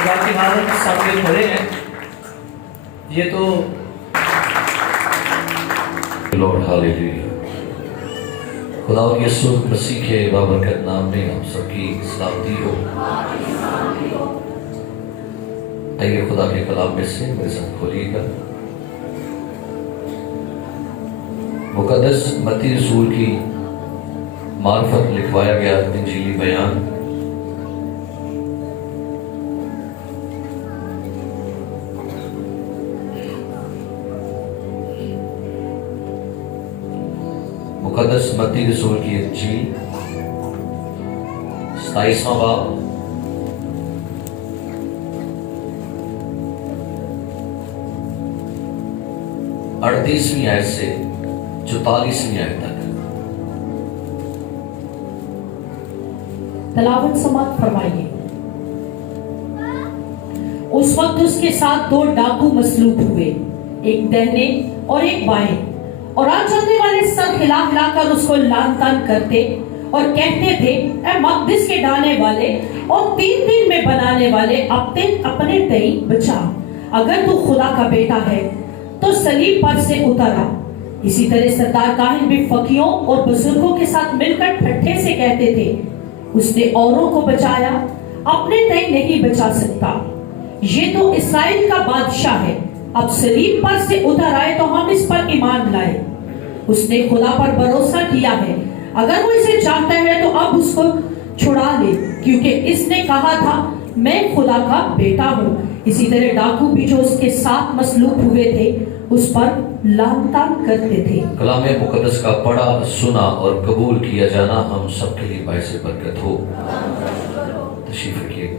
خدا کی حالت سامنے کھڑے ہیں. یہ تو لارڈ ہالیلویا. خدا اور یسوع مسیح کے بابرکت نام میں ہم سب کی سلامتی ہو. آئیے خدا کے کلام میں سے میرے ساتھ کھولیے گا. مقدس متی رسول کی معرفت لکھوایا گیا انجیلی بیان مقدس متی رسول کی انجیل 27واں باب اڑتیسویں آیت سے 44ویں آیت تک. تلاوت سماعت فرمائیے. اس وقت اس کے ساتھ 2 ڈاکو مسلوب ہوئے، ایک دہنے اور ایک بائیں، اور آ چلنے والے سر ہلا ہلا کر اس کو لان تان کرتے اور کہتے تھے، اے مقدس کے ڈھانے والے اور 3 دن میں بنانے والے، اپنے تئیں بچا. اگر تو خدا کا بیٹا ہے تو صلیب پر سے اتر آ. اسی طرح سردار کاہن بھی فقیوں اور بزرگوں کے ساتھ مل کر ٹھٹھے سے کہتے تھے، اس نے اوروں کو بچایا، اپنے تئیں نہیں بچا سکتا. یہ تو اسرائیل کا بادشاہ ہے. اب صلیب پر سے اتر آئے تو ہم اس پر ایمان لائے. اس نے خدا پر بھروسہ کیا ہے. اگر وہ اسے چاہتا ہے تو اب اس کو چھڑا لے، کیونکہ اس نے کہا تھا میں خدا کا بیٹا ہوں. اسی طرح ڈاکو بھی جو اس کے ساتھ مصلوب ہوئے تھے اس پر لان تان کرتے تھے. کلام مقدس کا پڑھا، سنا اور قبول کیا جانا ہم سب کے لیے باعث برکت ہو. تشریف رکھیے.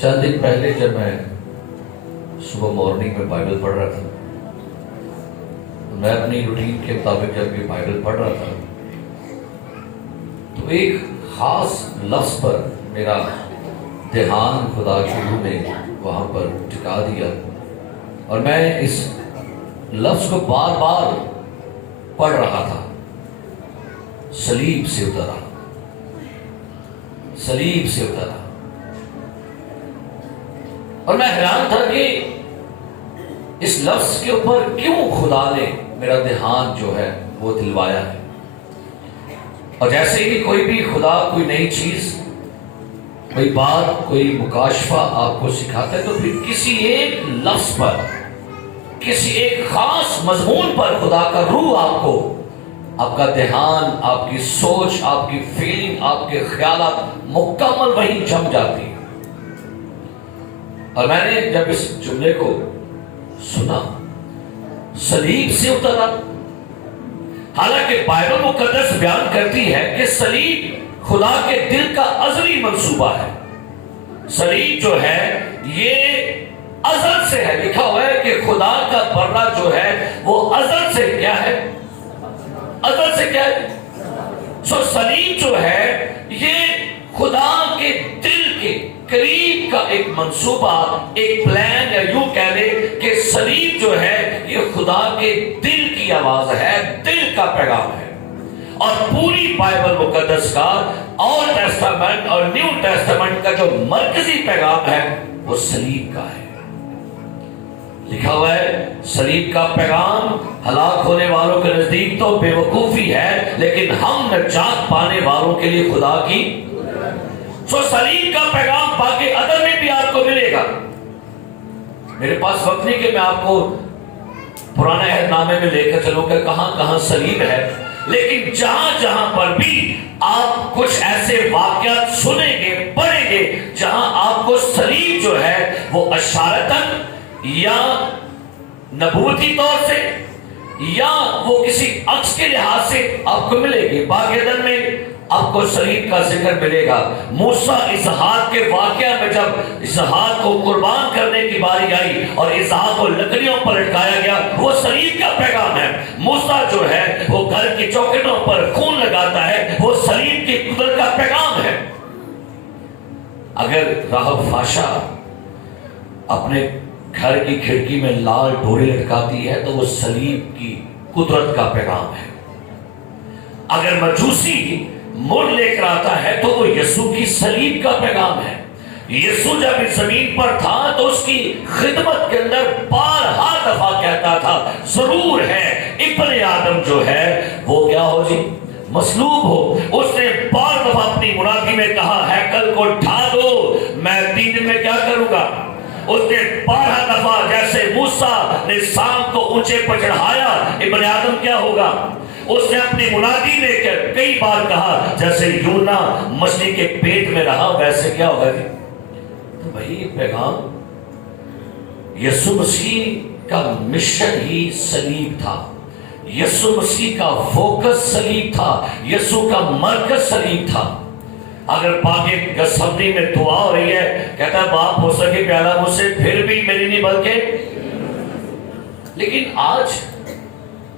چند دن پہلے جب میں صبح مارننگ میں بائبل پڑھ رہا تھا، میں اپنی روٹین کے مطابق جب یہ بائبل پڑھ رہا تھا تو ایک خاص لفظ پر میرا دھیان خدا کی روح نے وہاں پر ٹکا دیا، اور میں اس لفظ کو بار بار پڑھ رہا تھا. صلیب سے اترا، صلیب سے اترا. اور میں حیران تھا کہ اس لفظ کے اوپر کیوں خدا نے میرا دھیان جو ہے وہ دلوایا ہے. اور جیسے ہی کوئی بھی خدا کوئی نئی چیز، کوئی بات، کوئی مکاشفہ آپ کو سکھاتا ہے تو پھر کسی ایک لفظ پر، کسی ایک خاص مضمون پر خدا کا روح آپ کو، آپ کا دھیان، آپ کی سوچ، آپ کی فیلنگ، آپ کے خیالات مکمل وہیں جم جاتی ہیں. اور میں نے جب اس جملے کو سنا، صلیب سے اترا، حالانکہ بائبل مقدس بیان کرتی ہے کہ صلیب خدا کے دل کا ازلی منصوبہ ہے. صلیب جو ہے یہ ازل سے ہے. لکھا ہوا ہے کہ خدا کا برہ جو ہے وہ ازل سے کیا ہے؟ ازل سے کیا ہے؟ صلیب جو ہے یہ خدا کے دل کے قریب کا ایک منصوبہ، ایک پلان، یا یوں کہہ لیں کہ صلیب جو ہے یہ خدا کے دل کی آواز ہے، دل کا پیغام ہے. اور پوری بائبل مقدس کا اولڈ ٹیسٹامنٹ اور نیو ٹیسٹامنٹ کا جو مرکزی پیغام ہے وہ صلیب کا ہے. لکھا ہوا ہے صلیب کا پیغام ہلاک ہونے والوں کے نزدیک تو بے وقوفی ہے، لیکن ہم نجات پانے والوں کے لیے خدا کی. صلیب کا پیغام باقی ادب میں بھی آپ کو ملے گا. میرے پاس وقت نہیں کہ میں آپ کو پرانے عہد نامے میں لے کر چلوں کہ کہاں کہاں صلیب ہے، لیکن جہاں جہاں پر بھی آپ کچھ ایسے واقعات سنیں گے، پڑھیں گے جہاں آپ کو صلیب جو ہے وہ اشارتاً یا نبوتی طور سے یا وہ کسی عکس کے لحاظ سے آپ کو ملے گی. باقی عدد میں آپ کو صلیب کا ذکر ملے گا. موسیٰ اسحاق کے واقعہ میں جب اسحاق کو قربان کرنے کی باری آئی اور اسحاق کو لکڑیوں پر لٹکایا گیا، وہ صلیب کا پیغام ہے. موسیٰ جو ہے وہ گھر کی چوکھٹوں پر خون لگاتا ہے، وہ صلیب کی قدرت کا پیغام ہے. اگر راہب فاشا اپنے گھر کی کھڑکی میں لال ڈوری لٹکاتی ہے تو وہ صلیب کی قدرت کا پیغام ہے. اگر مجوسی مڑ لے کر آتا ہے تو وہ یسوع کی صلیب کا پیغام ہے. یسوع جب اس زمین پر تھا تو اس کی خدمت کے اندر بارہا دفعہ کہتا تھا ضرور ہے ابن آدم جو ہے وہ کیا ہو جی مصلوب ہو. اس نے بار دفعہ اپنی منادی میں کہا ہیکل کو ڈھا دو میں 3 دن میں کیا کروں گا. اس نے 12 دفعہ جیسے موسیٰ نے سانپ کو اونچے پر چڑھایا ابن آدم کیا ہوگا. اس نے اپنی منادی میں کئی بار کہا جیسے یونا مچھلی کے پیٹ میں رہا ویسے کیا ہوگا جی. تو وہی پیغام یسوع مسیح کا مشن ہی صلیب تھا. یسوع مسیح کا فوکس صلیب تھا. یسوع کا مرکز صلیب تھا. اگر پاکی گسمنی میں دعا ہو رہی ہے کہتا ہے باپ ہو سکے پیالہ مجھ سے پھر بھی میری نہیں بلکہ. لیکن آج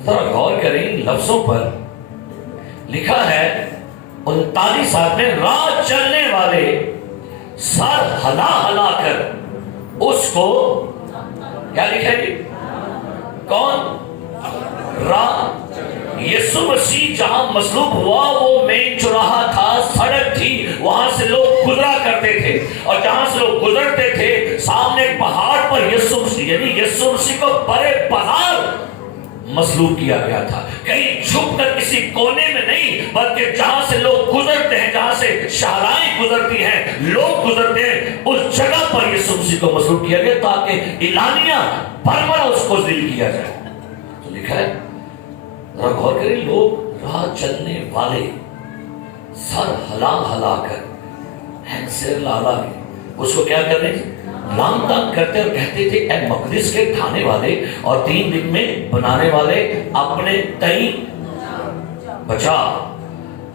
ذرا غور کریں لفظوں پر لکھا ہے 39 آیت میں راہ چلنے والے سر ہلا ہلا کر اس کو کیا لکھا ہے جی کون راہ. یسوع مسیح جہاں مصلوب ہوا وہ مین چوراہا تھا سڑک تھی وہاں سے لوگ گزرا کرتے تھے اور جہاں سے لوگ گزرتے تھے سامنے پہاڑ پر یسوع مسیح یعنی یسوع مسیح کو بڑے پہاڑ مصلوب کیا گیا تھا. کہیں چھپ کر کسی کونے میں نہیں بلکہ جہاں سے لوگ گزرتے ہیں جہاں سے شاہراہیں گزرتی ہیں لوگ گزرتے ہیں اس جگہ پر یسوع مسیح کو مصلوب کیا گیا تاکہ اعلانیہ برمر اس کو ذلیل کیا جائے. تو لکھا ہے ذرا غور کریں لوگ راہ چلنے والے سر ہلا ہلا کر ہینسر لالا اس کو کیا کرنے لام تان کرتے اور کہتے تھے اے مقدس کے ڈھانے والے اور 3 دن میں بنانے والے اپنے تئیں بچا.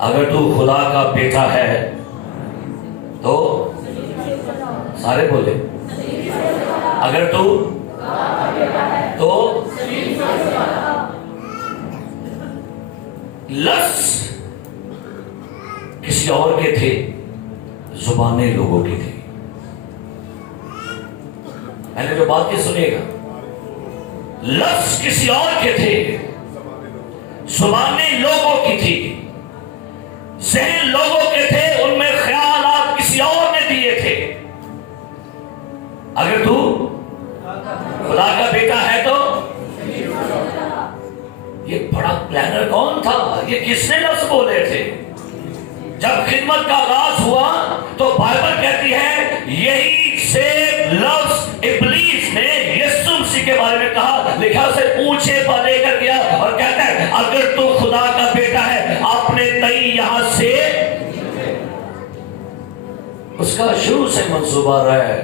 اگر تو خدا کا بیٹا ہے تو سارے بولے اگر تو لفظ کسی اور کے تھے زبانیں لوگوں کی تھی. میں نے جو بات کی سنیے گا لفظ کسی اور کے تھے زبانیں لوگوں کی تھی ذہن لوگوں کے تھے ان میں خیالات کسی اور نے دیے تھے. اگر تو خدا کا بیٹا ہے تو یہ بڑا پلانر کون تھا یہ کس نے لفظ بولے تھے. جب خدمت کا آغاز ہوا تو بائبل کہتی ہے یہی سے لفظ ابلیس نے یسوع مسیح کے بارے میں کہا. لکھا سے اونچے پر لے کر گیا اور کہتا ہے اگر تو خدا کا بیٹا ہے اپنے تئیں یہاں سے. اس کا شروع سے منصوبہ رہا ہے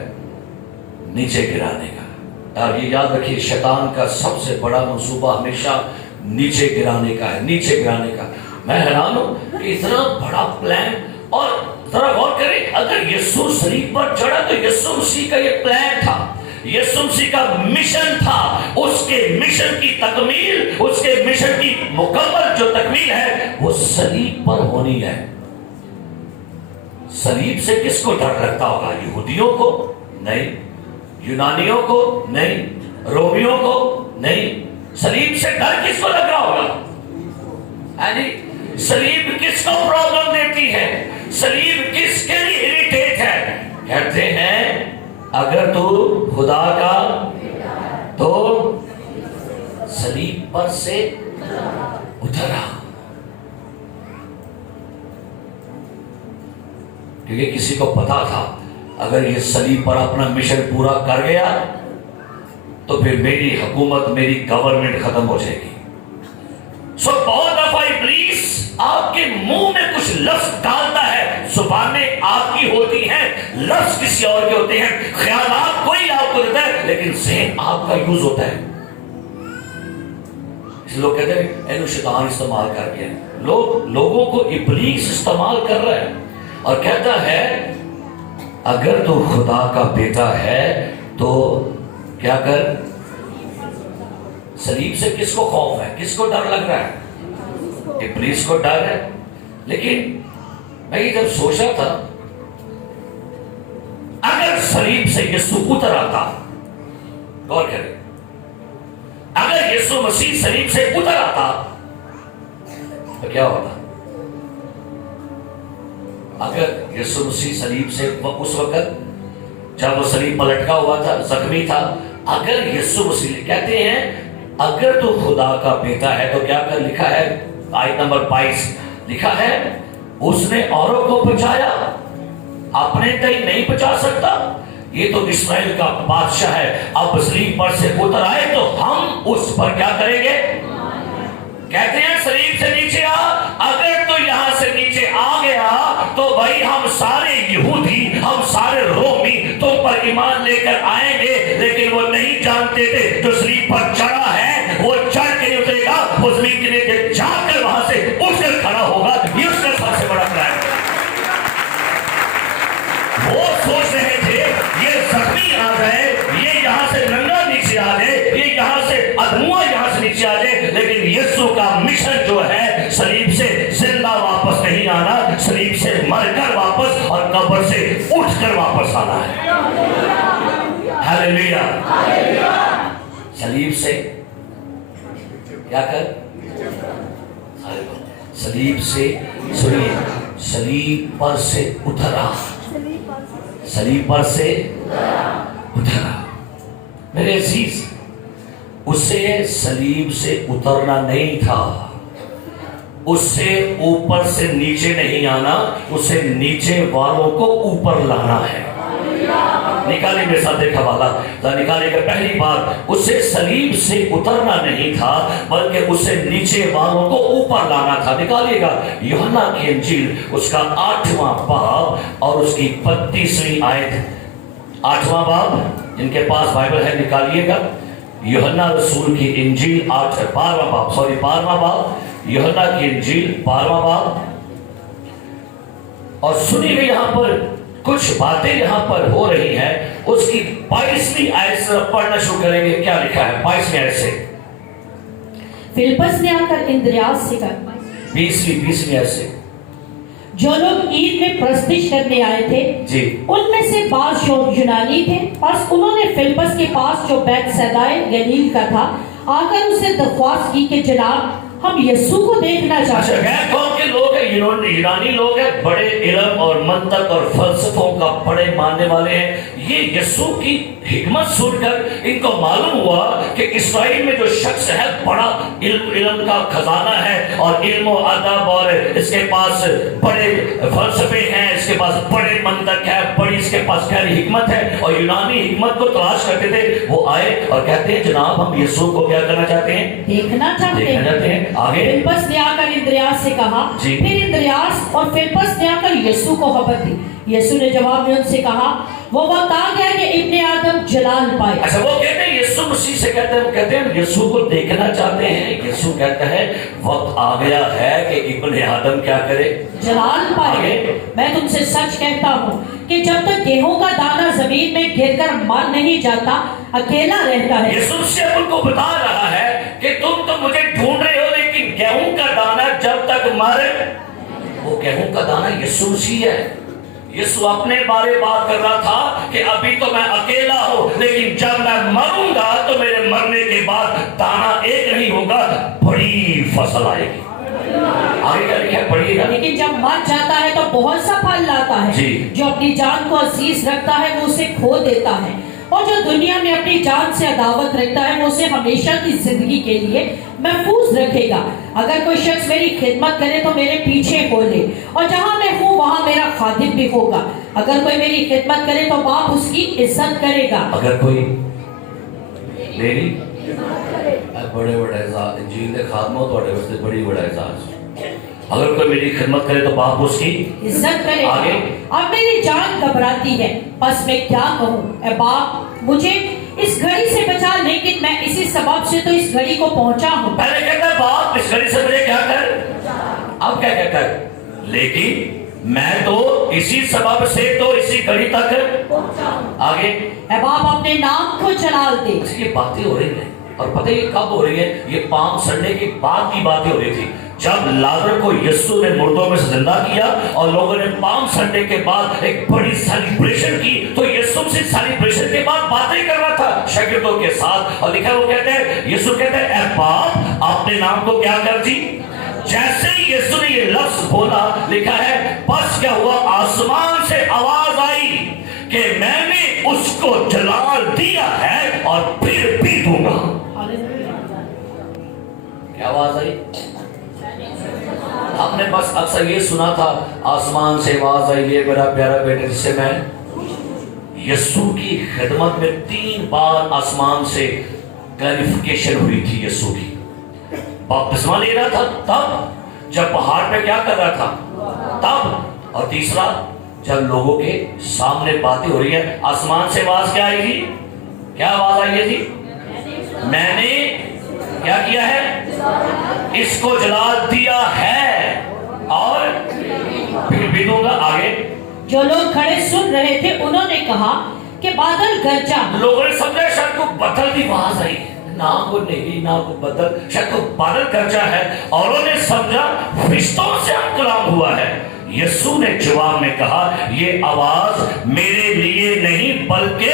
نیچے گرانے کا. اور یہ یاد رکھیے شیطان کا سب سے بڑا منصوبہ ہمیشہ نیچے گرانے کا ہے نیچے گرانے کا. میں حیران ہوں کہ اتنا بڑا پلان. اور ذرا غور کریں اگر یسوع صلیب پر چڑھا تو یسوع مسیح کا یہ پلان تھا یسوع مسیح کا مشن تھا. اس کے مشن کی تکمیل اس کے مشن کی مکمل جو تکمیل ہے وہ صلیب پر ہونی ہے. صلیب سے کس کو ڈر لگتا ہوگا یہودیوں کو نہیں یونانیوں کو نہیں رومیوں کو نہیں. صلیب سے ڈر کس کو لگ رہا ہوگا صلیب کس کو پرابلم دیتی ہے صلیب کس کے لیے اریٹیٹ ہے. کہتے ہیں اگر تو خدا کا تو صلیب پر سے اترا. کیونکہ کسی کو پتا تھا اگر یہ صلیب پر اپنا مشن پورا کر گیا تو پھر میری حکومت میری گورنمنٹ ختم ہو جائے گی. سو بہت دفعہ ابلیس آپ کے منہ میں کچھ لفظ ڈالتا ہے زبانیں آپ کی ہوتی ہیں لفظ کسی اور کے ہوتے ہیں خیالات کوئی آپ کو دیتا ہے لیکن ذہن آپ کا یوز ہوتا ہے. اس لوگ کہتے ہیں اینو شیطان استعمال کر کے لوگوں کو ابلیس استعمال کر رہا ہے اور کہتا ہے اگر تو خدا کا بیٹا ہے تو کیا کر. صلیب سے کس کو خوف ہے کس کو ڈر لگ رہا ہے ابلیس کو ڈر ہے. لیکن میں یہ جب سوچا تھا اگر صلیب سے یسوع اتر آتا गौर करें, अगर यीशु मसीह सलीब से उतर आता तो क्या होता? अगर यीशु मसीह सलीब से उस वक्त जब वो सलीब पर लटका हुआ था, जख्मी था, अगर यीशु मसीह कहते हैं अगर तू खुदा का बेटा है तो क्या कर, लिखा है आयत नंबर 22 लिखा है उसने औरों को बचाया, अपने तक नहीं बचा सकता। ये तो इस्राएल का बादशाह है, अब सलीब पर से उतर आए तो हम उस पर क्या करेंगे? कहते हैं सलीब से नीचे आ, अगर तो यहां से नीचे आ गया तो भाई हम सारे यहूदी, हम सारे रोमी तुम पर ईमान लेकर आएंगे। लेकिन वो नहीं जानते थे जो सलीब पर चढ़ा है वो चढ़ के नहीं उतरेगा, वो जमीन के नीचे जाकर वहां से उठकर खड़ा होगा। ये उसका सबसे बड़ा प्लान है। वो सोच रहे थे ये जख्मी आ जाए, ये यहां से नंगा नीचे आ जाए, ये यहां से अधमुआ यहां से नीचे आ जाए, लेकिन यीशु का मिशन जो है सलीब से जिंदा वापस नहीं आना, सलीब से मरकर वापस और कब्र से उठकर वापस आना है। हालेलुया। सलीब से क्या कर, सलीब से, सुनिए, सलीब पर से उतरा, सलीब पर से उतरा। मेरे अजीज, उसे सलीब से उतरना नहीं था, उससे ऊपर से नीचे नहीं आना, उसे नीचे वालों को ऊपर लाना है। निकाले मेरे साथ देखा वाला, निकाले का पहली बार उसे सलीब से उतरना नहीं था बल्कि उसे नीचे वालों को ऊपर लाना था। निकालिएगा यूहन्ना की इंजील उसका 8वां बाब और उसकी 32वीं आयत। 8वां बाब, जिनके पास बाइबल है निकालिएगा, यूहन्ना रसूल की इंजील 12वां बाब, यूहन्ना की इंजील 12वां बाब। और सुनिए यहां पर कुछ बातें यहां पर हो रही हैं। उसकी 22वीं आयत से पढ़ना शुरू करेंगे। क्या लिखा है 22वीं आयत से? फिलिप्पस ने आकर इंद्रियास से कहा, 20वीं आयत से, जो लोग ईद में प्रस्तिश करने आए थे जी, उनमें से बाज यूनानी थे, बस उन्होंने फिलिप्पस के पास जो बैतसैदा गलील का था आकर उससे दरख्वास्त की कि जनाब हम यीशु को देखना चाहते हैं। गैर कौम के लोग हैं, यूनानी लोग हैं, बड़े इल्म और मंतक और फलसफों का बड़े मानने वाले हैं। ये यीशु की हिकमत सुनकर इनको मालूम हुआ कि इस्राएल में जो शख्स है बड़ा इल्म का खजाना है और इल्म और अदब, और इसके पास बड़े फलसफे हैं, इसके पास बड़े मंतक है, बड़ी इसके पास गहरी हिकमत है। और यूनानी हिकमत को तलाश करते थे। वो आए और कहते हैं जनाब हम यीशु को क्या करना चाहते हैं? देखना चाहते हैं। आगे फिलिप्पस ने आकर इंद्रियास से कहा, फिर इंद्रियास और फिलिप्पस ने आकर यीशु को खबर दी। यीशु ने जवाब में उनसे कहा, वो वक्त आ गया कि इब्ने आदम जलाल पाए। अच्छा, वो कहते हैं यीशु मसीह से कहते हैं यीशु को देखना चाहते हैं। यीशु कहता है वक्त आ गया है कि इब्ने आदम क्या करे? जलाल पाए। मैं तुमसे सच कहता हूँ कि जब तक गेहूं का दाना जमीन में गिरकर मर नहीं जाता, अकेला रहता है। यीशु मसीह उनको बता रहा है कि तुम तो मुझे ढूंढ रहे हो, लेकिन गेहूं का दाना जब तक मरे, वो गेहूं का दाना यीशु मसीह है। यीशु अपने बारे बात कर रहा था कि अभी तो मैं अकेला हूं, लेकिन जब मैं मरूंगा तो मेरे मरने के बाद दाना एक नहीं होगा, बड़ी फसल आएगी। आगे क्या लिखा है पढ़िएगा। लेकिन जब मर जाता है तो बहुत सा फल लाता है। जो अपनी जान को अजीज रखता है वो उसे खो देता है, और जो दुनिया में अपनी जान से अदावत रखता है वो उसे हमेशा की जिंदगी के लिए महफूज रखेगा। अगर कोई शख्स मेरी खिदमत करे तो मेरे पीछे हो ले, और जहां मैं हूँ वहां मेरा खादिम भी होगा। अगर कोई मेरी खिदमत करे तो बाप उसकी इज्जत करेगा। अगर कोई मेरी बड़े इंजील दे खादमो तो बड़ी बड़ा एजाज, अगर कोई मेरी खिदमत करे तो बाप उसकी इज्जत करेगा। आगे, अब मेरी जान घबराती है, बस मैं क्या कहूँ? ए बाप, मुझे इस घड़ी से बचा, लेकिन मैं इसी सबब से तो इस घड़ी को पहुंचा हूँ। पहले कहता है बाप इस घड़ी से मुझे क्या कर, अब क्या कहता है? लेकिन मैं तो इसी सबब से तो इसी घड़ी तक पहुंचा हूँ। आगे, ए बाप अपने नाम को जलाल दे। ये बातें हो रही है, और पता है ये कब हो रही है? ये पाम संडे के बाद की बातें हो रही थी, जब लाजर को यीशु ने मुर्दों में से जिंदा किया और लोगों ने पाम संडे के बाद एक बड़ी सेलिब्रेशन की। तो यीशु से सेलिब्रेशन के बाद बातें कर रहा था, शागिर्दों के साथ, और लिखा वो कहते हैं, यीशु कहते हैं ए बाप अपने नाम को क्या कर दी। जैसे ही यीशु ने ये लफ्ज बोला, लिखा है बस क्या हुआ, आसमान से आवाज आई कि मैंने उसको जला दिया है और फिर भी दूंगा। क्या आवाज आई? आपने बस अक्सर ये सुना था, आसमान से आवाज आई, ये मेरा प्यारा बेटा जिससे मैं। यीशु की खिदमत में 3 बार आसमान से क्लैरिफिकेशन हुई थी। यीशु की बपतिस्मा ले रहा था तब, जब पहाड़ पे क्या कर रहा था तब, और तीसरा जब लोगों के सामने बातें हो रही है, आसमान से आवाज क्या आई थी? क्या आवाज आई थी? मैंने क्या किया है? इसको जला दिया है और फिर भी दूंगा। आगे जो लोग खड़े सुन रहे थे उन्होंने कहा कि बादल गरजा। लोगों ने समझा शायद को बादल की आवाज आई, ना को नहीं ना को बादल, शायद को बादल गरजा है, और उन्होंने समझा फरिश्तों से कलाम हुआ है। यीशु ने जवाब में कहा, ये आवाज मेरे लिए नहीं बल्कि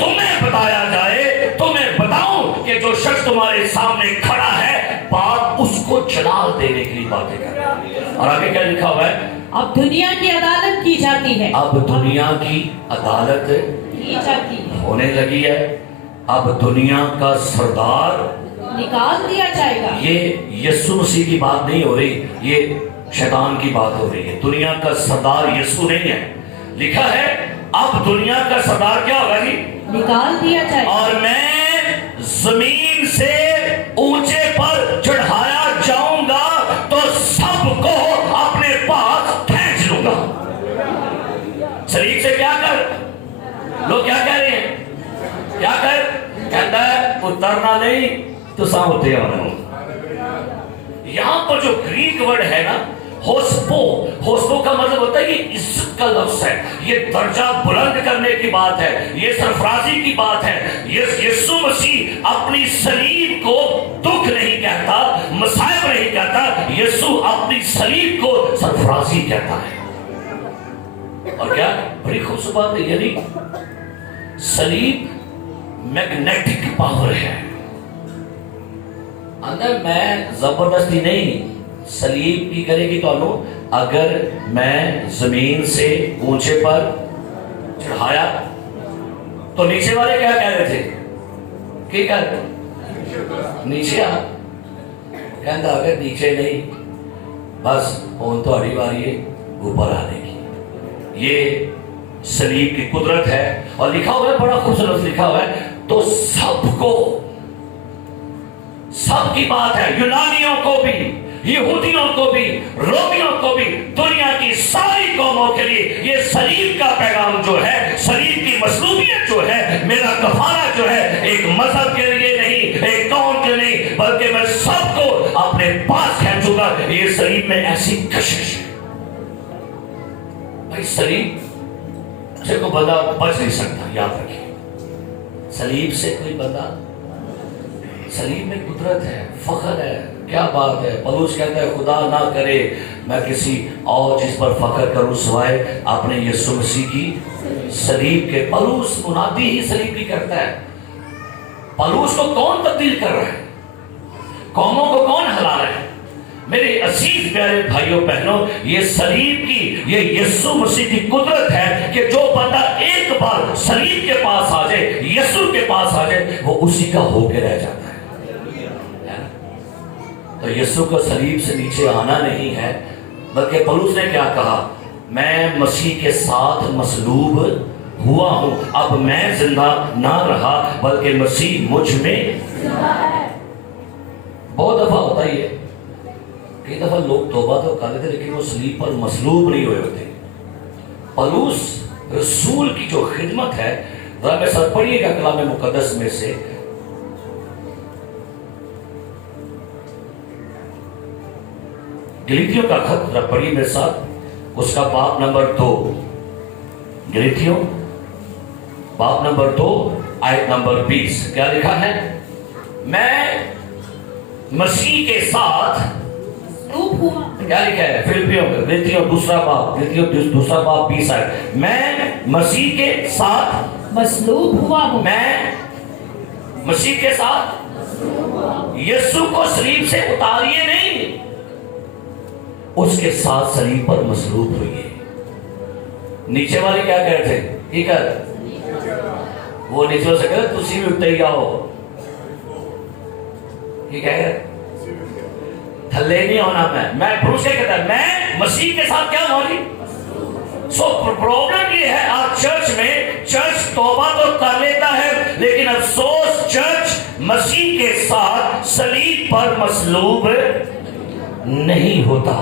तुम्हें बताया जाए, तुम्हें बताऊं कि जो शख्स तुम्हारे सामने खड़ा है, बाप उसको जलाल देने के लिए बातें कर रहा है। और आगे क्या लिखा हुआ है? अब दुनिया की अदालत की जाती है। अब दुनिया की अदालत की जाती है, होने लगी है। अब दुनिया का सरदार निकाल दिया जाएगा। ये यीशु मसीह की बात नहीं हो रही, ये शैतान की बात हो रही है। दुनिया का सरदार यीशु नहीं है। लिखा है अब दुनिया का सरदार क्या होगा जी? निकाल दिया जाएगा। और मैं जमीन से ऊंचे पर चढ़ाया जाऊंगा तो सबको अपने पास खींच लूंगा। शरीर से क्या कर? लोग क्या कह रहे हैं? क्या कर? कहता है उतरना नहीं तो सामते आना। यहां पर जो ग्रीक वर्ड है ना, होस्पो का मतलब होता है ये इज्जत का लफ्ज है, ये दर्जा बुलंद करने की बात है, ये सरफराजी की बात है। यीशु मसीह अपनी सलीब को दुख नहीं कहता, मसाइब नहीं कहता, यीशु अपनी सलीब को सरफराजी कहता है। और क्या बड़ी खूबसूरत बात है, यानी सलीब मैग्नेटिक पावर है। अंदर मैं जबरदस्ती नहीं, सलीब की करेगी तो अगर मैं जमीन से ऊंचे पर चढ़ाया तो नीचे वाले क्या कह रहे थे कि कर नीचे आ, कहता अगर नीचे नहीं बस उन तो अड़ी बारी है ऊपर आने की। ये सलीब की कुदरत है। और लिखा हुआ है, बड़ा खूबसूरत लिखा हुआ है, तो सबको, सबकी बात है, यूनानियों को भी, यहूदियों को भी, रोमियों को भी, दुनिया की सारी कौमों के लिए ये सलीब का पैगाम जो है, सलीब की मसलूबियत जो है, मेरा कफारा जो है, एक मजहब के लिए नहीं, एक कौम के नहीं, बल्कि मैं सबको अपने पास खींचूंगा। ये सलीब में ऐसी कशिश है भाई, सलीब से कोई बंदा बच नहीं सकता, याद रखिए। सलीब से कोई बंदा, सलीब में कुदरत है, फख्र है, क्या बात है। पौलुस कहता है खुदा ना करे मैं किसी और चीज पर फख्र करूं सिवाय अपने यीशु मसीह की सलीब के। पौलुस मुनादी ही सलीब की करता है। पौलुस को कौन तब्दील कर रहा है? कौमों को कौन हिला रहा है? मेरे अजीज प्यारे भाइयों बहनों, ये सलीब की, ये यीशु मसीह की कुदरत है कि जो बंदा एक बार सलीब के पास आ जाए, यीशु के पास आ जाए, वो उसी का होके रह जाता है। तो यीशु को सलीब से नीचे आना नहीं है, बल्कि पौलुस ने क्या कहा, मैं मसीह के साथ मसलूब हुआ हूं, अब मैं जिंदा ना रहा बल्कि मसीह मुझ में। बहुत दफा होता ही है, कई दफा लोग तौबा तो कर लेते लेकिन वो सलीब पर मसलूब नहीं हुए होते। पौलुस रसूल की जो खिदमत है, जरा मेरे साथ पढ़िएगा कलाम मुकद्दस में से गलीतियों का खत, जरा पढ़िए मेरे साथ, उसका बाब नंबर 2, गलीतियों बाब नंबर 2 आयत नंबर 20। क्या लिखा है? मैं मसीह के साथ हुआ। क्या लिखा है? फिलिपियों गलीतियों दूसरा बाब 20 आयत, मैं मसीह के साथ मसलूब हुआ हूँ। मैं मसीह के साथ यीशु को सलीब से उतारिए नहीं, उसके साथ सलीब पर मसलूब हुई। नीचे वाले क्या कह रहे थे? ठीक है, वो नीचे से कह तुसी भी उत्ते ही आओ, ठीक है, थल्ले नहीं होना। मैं पुरुष से कहता है मैं मसीह के साथ क्या होगी। सो प्रॉब्लम ये है, आप चर्च में चर्च तौबा तो कर लेता है, लेकिन अफसोस चर्च मसीह के साथ सलीब पर मसलूब नहीं होता।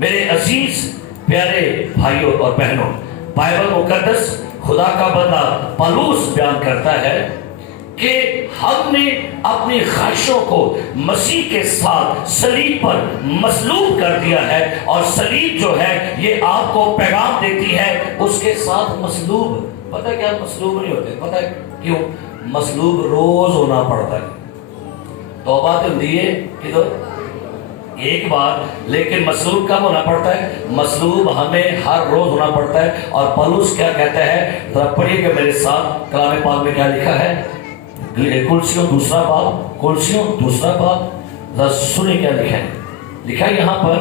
मेरे अजीज प्यारे भाइयों और बहनों, बाइबल मुकद्दस खुदा का बंदा पौलुस बयान करता है कि हमने अपनी ख्वाहिशों को मसीह के साथ सलीब पर मसलूब कर दिया है, और सलीब जो है ये आपको पैगाम देती है उसके साथ मसलूब। पता है क्या मसलूब नहीं होते? पता है क्यों? मसलूब रोज होना पड़ता है। तौबा तो दिए कि तो एक बार, लेकिन मसलूब कब होना पड़ता है? मसलूब हमें हर रोज होना पड़ता है। और पौलुस क्या कहता है, जरा पढ़िएगा मेरे साथ, कलाम पाक में क्या लिखा है? कुलसियों दूसरा बाब, कुलसियों दूसरा बाब, सुने क्या लिखा है। लिखा है यहाँ पर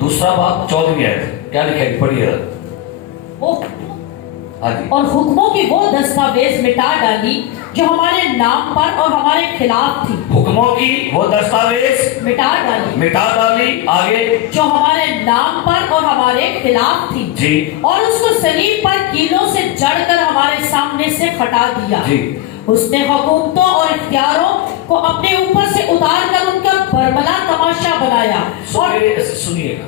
दूसरा बाब 14वीं आयत, क्या लिखा है? पढ़िए। और हुक्मों की वो दस्तावेज मिटा डाली जो हमारे नाम पर और हमारे खिलाफ थी। हुक्मों की वो दस्तावेज मिटा डाली आगे जो हमारे नाम पर और हमारे खिलाफ थी जी, और उसको सलीब पर कीलों से जड़कर हमारे सामने से हटा दिया जी। उसने हुकूमतों और इख्तियारों को अपने ऊपर से उतार कर उनका बरमला तमाशा बनाया। और सुनिएगा,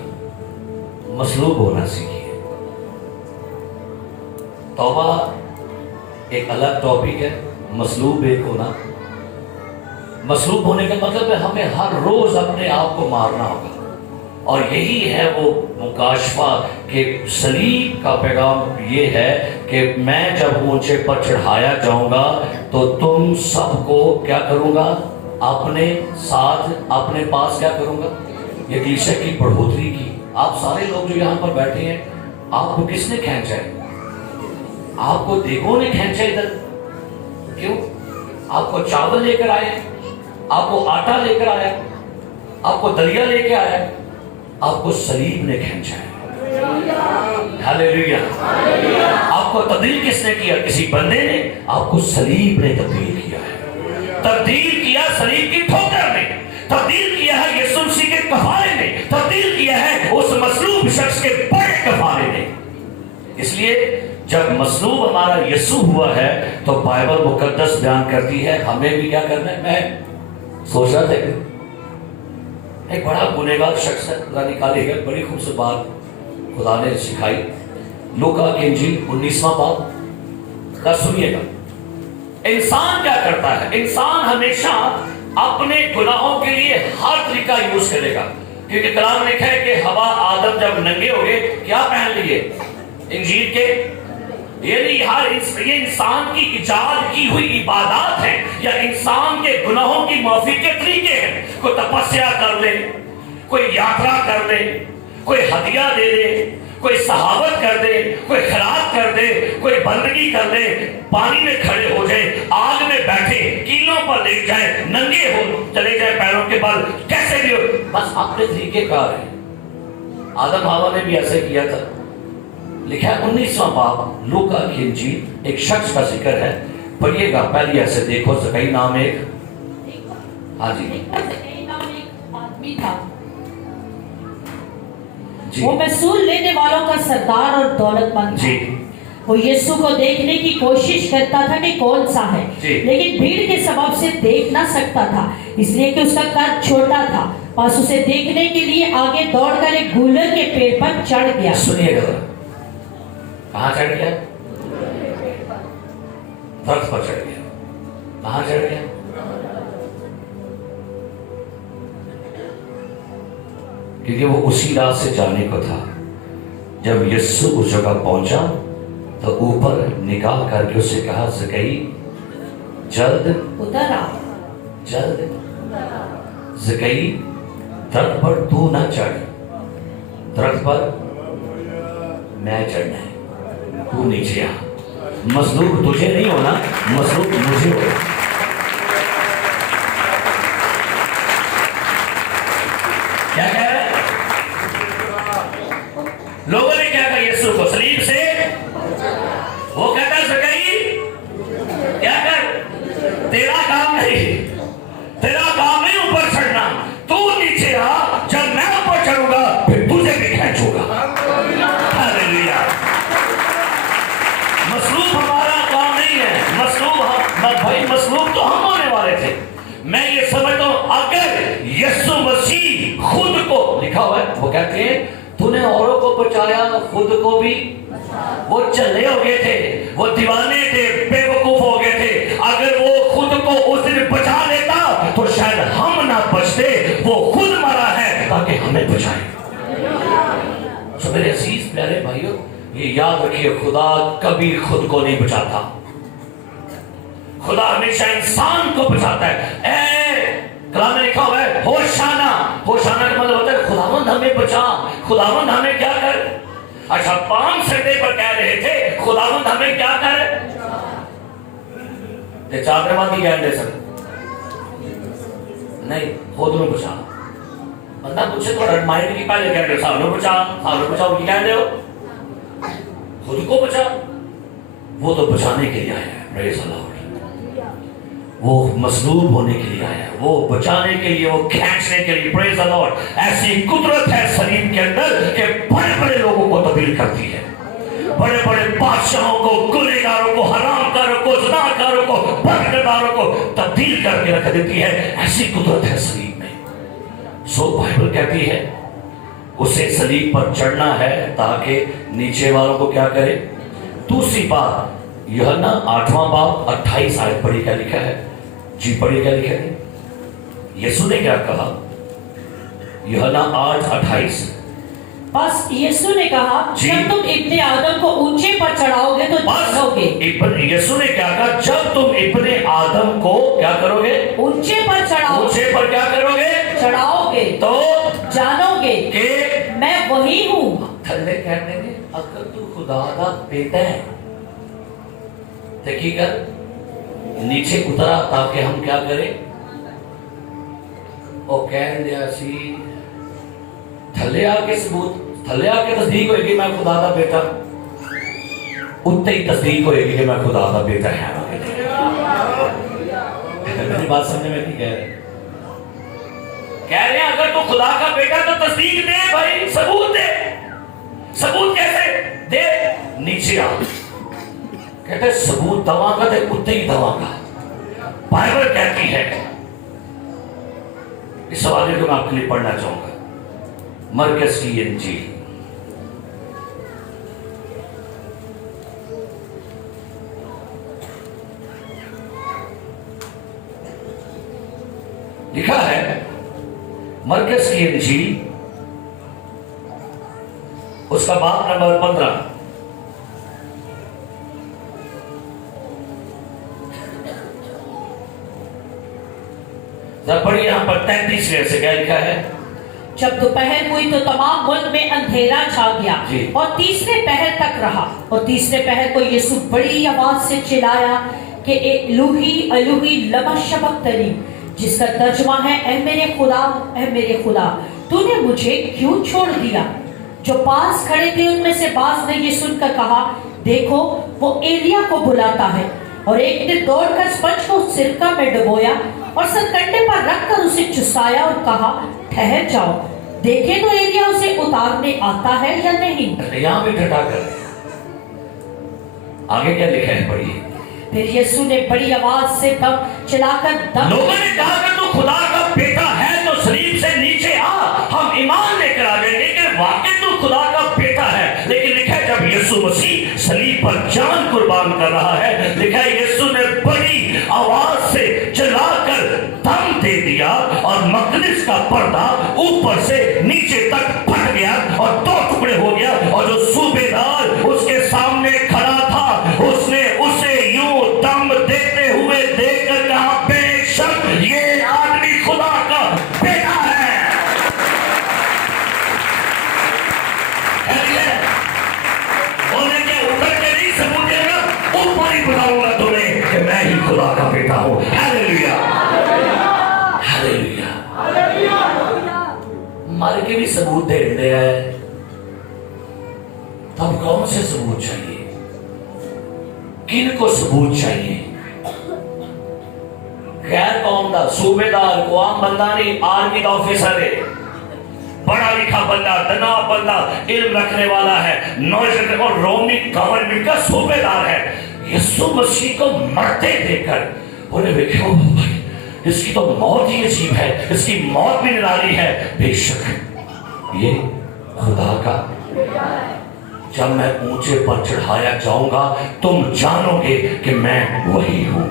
मसलूब होना सीखिए। तौबा एक अलग टॉपिक है, मसलूब एक होना। मसलूब होने का मतलब है हमें हर रोज अपने आप को मारना होगा, और यही है वो मुकाशफा के सलीब का पैगाम ये है कि मैं जब ऊंचे पर चढ़ाया जाऊंगा तो तुम सबको क्या करूंगा? अपने साथ, अपने पास क्या करूंगा? ये कलीसिया की बढ़ोतरी की। आप सारे लोग जो यहाँ पर बैठे हैं, आपको किसने खींचा है? आपको देखो ने खींचा इधर। क्यों? आपको चावल लेकर आए, आपको आटा लेकर आया, आपको दलिया लेके आया, आपको सलीब ने खींचा है। हालेलुया। आपको तब्दील किसने किया? किसी बंदे ने। आपको सलीब ने तब्दील किया है। तब्दील किया सलीब की ठोकर ने, तब्दील किया है यीशु मसीह के कफारे ने, तब्दील किया है उस मसलूब शख्स के बड़े कफारे ने। इसलिए जब मसलूब हमारा यीशु हुआ है तो बाइबल मुकद्दस बयान करती है हमें भी क्या करना है। मैं सोच रहा था एक बड़ा गुनहगार शख्स है, निकालेगा, बड़ी खूबसूरत बात खुदा ने सिखाई। लूका की इंजील 19वां बाब का सुनिएगा। इंसान क्या करता है? इंसान हमेशा अपने गुनाहों के लिए हर तरीका यूज करेगा, क्योंकि कलाम में लिखा है कि हवा आदम जब नंगे हो गए क्या पहन लिए? इंजील के। ये इंसान की इजाद की हुई इबादत है, या इंसान के गुनाहों की माफी के तरीके हैं। कोई तपस्या कर ले, कोई यात्रा कर ले, कोई हदिया दे दे, कोई सहावत कर दे, कोई खैरात कर दे, कोई बंदगी कर दे, पानी में खड़े हो जाए, आग में बैठे, कीलों पर लेट जाए, नंगे हो चले जाए, पैरों के बल कैसे भी हो, बस अपने तरीके कार है। आदम हवा ने भी ऐसे किया था। लिखा है 19वां बाब लूका की इंजील, एक शख्स का जिक्र है, पढ़िएगा। पहले ऐसे देखो, ज़कई नाम एक, हाँ जी, आदमी था, वो महसूल लेने वालों का सरदार और दौलतमंद जी। वो यीशु को देखने की कोशिश करता था कि कौन सा है, लेकिन भीड़ के सबब से देख ना सकता था, इसलिए कि उसका कद छोटा था। बस उसे देखने के लिए आगे दौड़कर एक गूलर के पेड़ पर चढ़ गया। सुनिएगा, कहाँ चढ़ गया? दरख्त पर चढ़ गया। कहाँ चढ़ गया? क्योंकि वो उसी रात से जाने को था। जब यीशु उस जगह पहुंचा तो ऊपर निगाह करके उससे कहा, ज़कई जल्द उतर आ, जल्द ज़कई दरख्त पर तू ना चढ़, दरख्त पर मैं चढ़ना है, तू नीचे आ। मसलूब तुझे नहीं होना, मसलूब मुझे हो। क्या कह रहे हैं? लोगों ने क्या कहा यीशु को सलीब से, वो कहता जकई क्या कर, तेरा काम नहीं, तेरा काम नहीं ऊपर चढ़ना, तू नीचे आ, जब मैं ऊपर चढ़ूंगा फिर तुझे भी खींचूंगा। हालेलुया। मसलूब हमारा काम नहीं है, भाई मसलूब तो हम होने वाले थे। मैं ये समझता हूं अगर यीशु मसीह खुद को, लिखा हुआ है वो कहते हैं तूने औरों को बचाया खुद को भी, वो चले हो गए थे, वो दीवाने थे, बेवकूफ हो गए थे। अगर वो खुद को उस दिन बचा लेता तो शायद हम ना बचते, वो खुद मरा है ताकि हमें बचाए। तो मेरे अजीज प्यारे भाइयों, ये याद रखिए, खुदा कभी खुद को नहीं बचाता, खुदा हमेशा इंसान को बचाता है। कलाम में लिखा हुआ है होशाना, होशाना का मतलब होता है खुदावंद हमें बचा, खुदावंद हमें क्या कर। अच्छा, पाम संडे पर कह रहे थे खुदावंद हमें क्या कर, चादरवादी कह दे सर नहीं, खुद नु बचा। बंदा पूछे तो माइंड की पहले कह रहे साहब बचा की कह दो, खुद को बचा। वो तो बचाने के लिए आया है, प्रेज़ द लॉर्ड। वो मसलूब होने के लिए आया, वो बचाने के लिए, वो खींचने के लिए, प्रेज़ द लॉर्ड। ऐसी कुदरत है सलीब के अंदर कि बड़े बड़े लोगों को तब्दील करती है, बड़े बड़े बादशाहों को, गुनहगारों को, हरामकारों को, ज़िनाकारों को, बदकारों को तब्दील करके रख देती है। ऐसी कुदरत है सलीब में। सो बाइबल कहती है उसे सलीब पर चढ़ना है ताकि नीचे वालों को क्या करे। दूसरी बात, यूहन्ना 8वां बाब 28 आयत पढ़ी, क्या लिखा है जी, पढ़ी क्या लिखा है। यीशु ने क्या कहा, यूहन्ना 8:28। बस यीशु ने कहा जब तुम इब्ने आदम को ऊंचे पर चढ़ाओगे तो जानोगे। यीशु ने क्या कहा, जब तुम इब्ने आदम को क्या करोगे, ऊंचे पर चढ़ाओगे, ऊंचे पर क्या करोगे, चढ़ाओगे तो जानोगे कि मैं वही हूँ। थल्ले कहने ने अगर तू खुदा का बेटा है, देखिएगा नीचे उतरा ताकि हम क्या करें, और कह दिया सी थल्ले आके सबूत, थल्ले आके तस्दीक होगी मैं खुदा का बेटा, उतने ही तस्दीक होगी कि मैं खुदा का बेटा है। मेरी बात समझने में नहीं कह रहे हैं अगर तू खुदा का बेटा तो तस्दीक दे भाई, सबूत दे। सबूत कैसे दे, नीचे आ, कहते सबूत दवा का दे, उतने ही दवा का। बाइबल कहती है, इस हवाले को मैं आपके लिए पढ़ना चाहूंगा, मरकज की इंजील लिखा है, मरकज की इंजील उसका बाब नंबर 15, पढ़िए यहां पर 33वें से क्या लिखा है। जब दोपहर हुई तो तमाम मुल्क में अंधेरा छा गया और तीसरे पहर तक रहा। और तीसरे पहर को यीशु बड़ी आवाज से चिल्लाया कि इलूही इलूही लमा शबक्तनी, जिसका तर्जुमा है ऐ मेरे खुदा तूने मुझे क्यों छोड़ दिया। जो पास खड़े थे उनमें से बाज ने ये सुनकर कहा, देखो वो एलिया को बुलाता है। और एक ने दौड़कर स्पंज को सिरका में डुबोया और सरकंडे पर रखकर उसे चुसाया और कहा, ठहर जाओ, देखें तो एलिया उसे उतारने आता है या नहीं। यहाँ पे ठटा कर आगे क्या लिखा है, पढ़िए। फिर यीशु ने बड़ी आवाज से दम चिल्लाकर लोगों ने कहा कि तू खुदा का बेटा है तो सलीब से नीचे आ, हम ईमान लेकर आ जाएंगे कि वाकई तू खुदा का बेटा है। लेकिन लिखा है जब यीशु मसीह सलीब पर जान कुर्बान कर रहा है, लिखा है यीशु ने बड़ी आवाज से चिल्लाकर दम दे दिया और मकदस का पर्दा ऊपर से नीचे तक फट गया और दो टुकड़े हो गया। और जो सूबेदार उसके सामने खड़ा था उसने उसे यूं दम देते हुए देखकर कहा, बेशक ये आदमी खुदा का बेटा है। बोले के ऊपर के नहीं सबूत देगा, ऊपर तारीफ बताऊंगा तुम्हें कि मैं ही खुदा का बेटा हूं। Hallelujah, hallelujah. मर के भी सबूत दे रहे हैं, तब कौन से सबूत चाहिए? किन को सबूत चाहिए? गैर कौम का सूबेदार को आम बंदा नहीं, आर्मी का ऑफिसर है, पढ़ा लिखा बंदा, तनाव बंदा, इल्म रखने वाला है, नॉलेज और रोमी गवर्नमेंट का सूबेदार है। यीशु मसीह को मरते देखकर उन्हें देखो इसकी तो मौत ही अजीब है, इसकी मौत भी निराली है। बेशक ये खुदा का, जब मैं ऊंचे पर चढ़ाया जाऊंगा तुम जानोगे कि मैं वही हूं।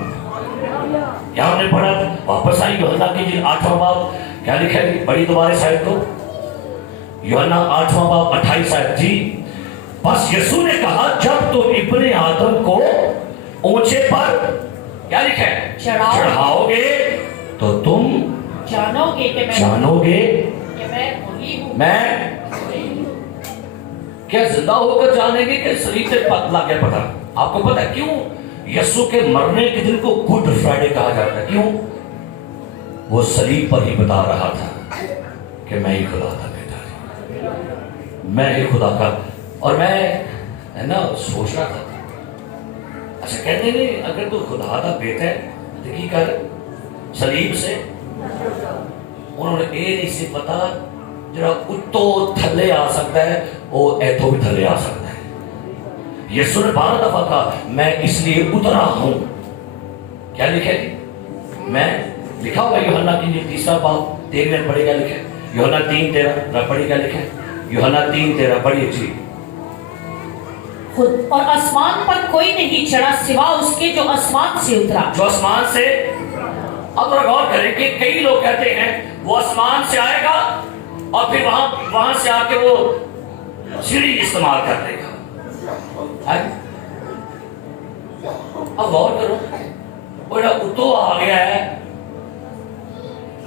क्या हमने पढ़ा? वापस आई यूहन्ना की 8वां बाब, क्या लिखा है? बड़ी दोबारा साहिब को यूहन्ना 8वां बाब 28 आयत जी। बस यीशु ने कहा जब तुम इब्ने आदम को ऊंचे पर क्या लिखा है? चढ़ाओगे तो तुम जानोगे कि मैं वही हूं। मैं क्या जिंदा होकर जानेंगे कि शरीर से पतला क्या पता? आपको पता है क्यों यीशु के मरने के दिन को गुड फ्राइडे कहा जाता है? क्यों? वो सलीब पर ही बता रहा था कि मैं ही खुदा का बेटा, मैं ही खुदा का। और मैं है ना सोच रहा था, अच्छा कहते नहीं अगर तू खुदा का बेटा है तो की कर सलीब से उन्होंने ये नहीं सी पता जरा उत्तो थले आ सकता है वो ऐथो भी थले आ सकता है। यीशु ने 12 दफा कहा मैं इसलिए उतरा हूं। क्या लिखे? मैं लिखा हुआ यूहन्ना की 3रा बाब 13 पढ़ेगा लिखे, यूहन्ना 3:13 पढ़ेगा लिखे, यूहन्ना 3:13 पढ़िए जी। खुद और आसमान पर कोई नहीं चढ़ा सिवा उसके जो आसमान से उतरा। जो आसमान से, अब गौर करें कि कई लोग कहते हैं वो आसमान से आएगा और फिर वहां से आके वो सीढ़ी इस्तेमाल कर लेगा। अब गौर करो, वो उतो आ गया है,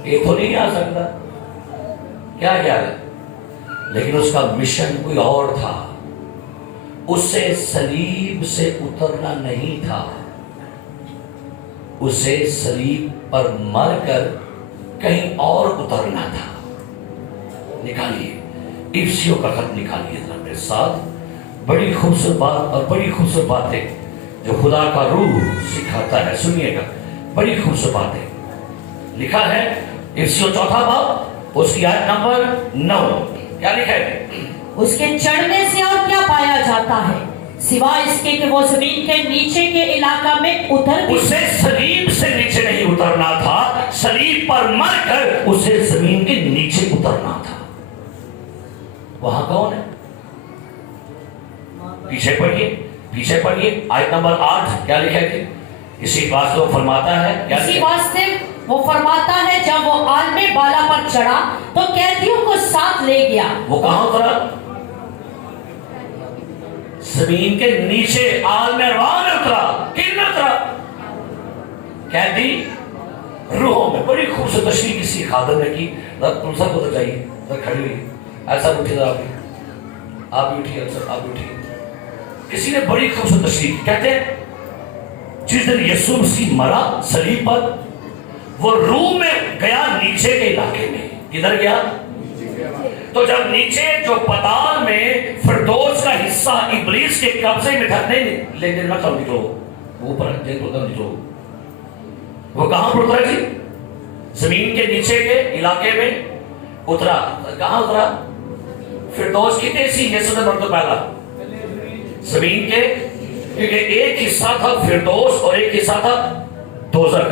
ये तो नहीं आ सकता, क्या है? लेकिन उसका मिशन कोई और था, उसे सलीब से उतरना नहीं था, उसे सलीब पर मरकर कहीं और उतरना था। निकालिए इफ्सियों का खत, निकालिए मेरे साथ। बड़ी खूबसूरत बात और बड़ी खूबसूरत बात है जो खुदा का रूह सिखाता है, सुनिएगा, बड़ी खूबसूरत बात है। लिखा है इफ्सियों 4 बाब उसकी आयत नंबर 9, क्या लिखा है? उसके चढ़ने से और क्या पाया जाता है सिवाय इसके कि वो जमीन के नीचे के इलाका में उतर भी। उसे सलीब से नीचे नहीं उतरना था, सलीब पर मरकर उसे जमीन के नीचे उतरना था। वहां कौन है? पीछे पढ़िए आयत नंबर 8, क्या लिखा है? इसी वास्ते वो फरमाता है, क्या इसी वास्ते वो फरमाता है जब वो आलमे बाला पर चढ़ा तो कैदियों को साथ ले गया। वो कहां उतरा? जमीन के नीचे आलमे अरवाह में उतरा। किन में उतरा? कैदी रूहों में। बड़ी खूबसूरत तशरीह किसी खादम ने की, तुम सब उतर जाइए, खड़ी हुई ऐसा उठी, आप भी उठिए, आप भी उठिए। किसी ने बड़ी खूबसूरत तशरीह, कहते हैं जिस दिन यीशु मसीह मरा सलीब पर, वो रूह में गया नीचे के इलाके में। किधर गया? तो जब नीचे जो पताल में फिरदौस का हिस्सा इब्लीस के कब्जे में था, नहीं लेकिन मत निकलो, वो ऊपर निकलो, वो कहां पर उतरा जी? जमीन के नीचे के इलाके में उतरा। कहां उतरा? फिरदौस की तेजी यीशु ने मरने पहला जमीन के, क्योंकि एक हिस्सा था फिरदौस और एक हिस्सा था दोजख,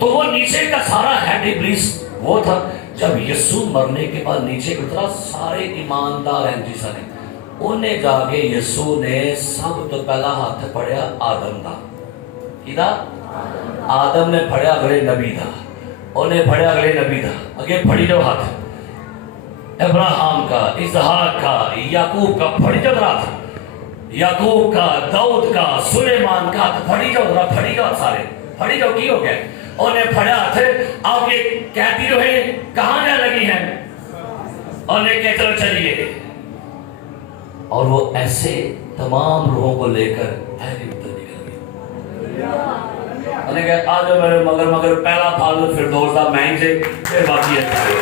तो वो नीचे का सारा हैंड इब्लीस वो था। जब यीशु मरने के बाद नीचे उतरा, सारे ईमानदार हैं जी सारे, उन्हें जाके यीशु ने सब तो पहला हाथ पड़िया आदम का, किदा आदम ने फड़िया अगले नबी का, उन्हें फड़िया अगले नबी का, अगे फड़ी जो हाथ अब्राहम का, इसहाक का, याकूब का, फड़ी जो हाथ याकूब का, दाऊद का, सुलेमान का, फड़ी जो सारे फड़ी जो की हो गए, उन्हें फड़ा थे। अब ये कहती जो है कहां जाने लगी है, उन्हें कहते चलो चलिए, और वो ऐसे तमाम लोगों को लेकर निकल गई। نے کہا آ جاؤ میرے مگر مگر پہلا پھل پھر دوست مہنگ سے پھر باقی اچھا ہے.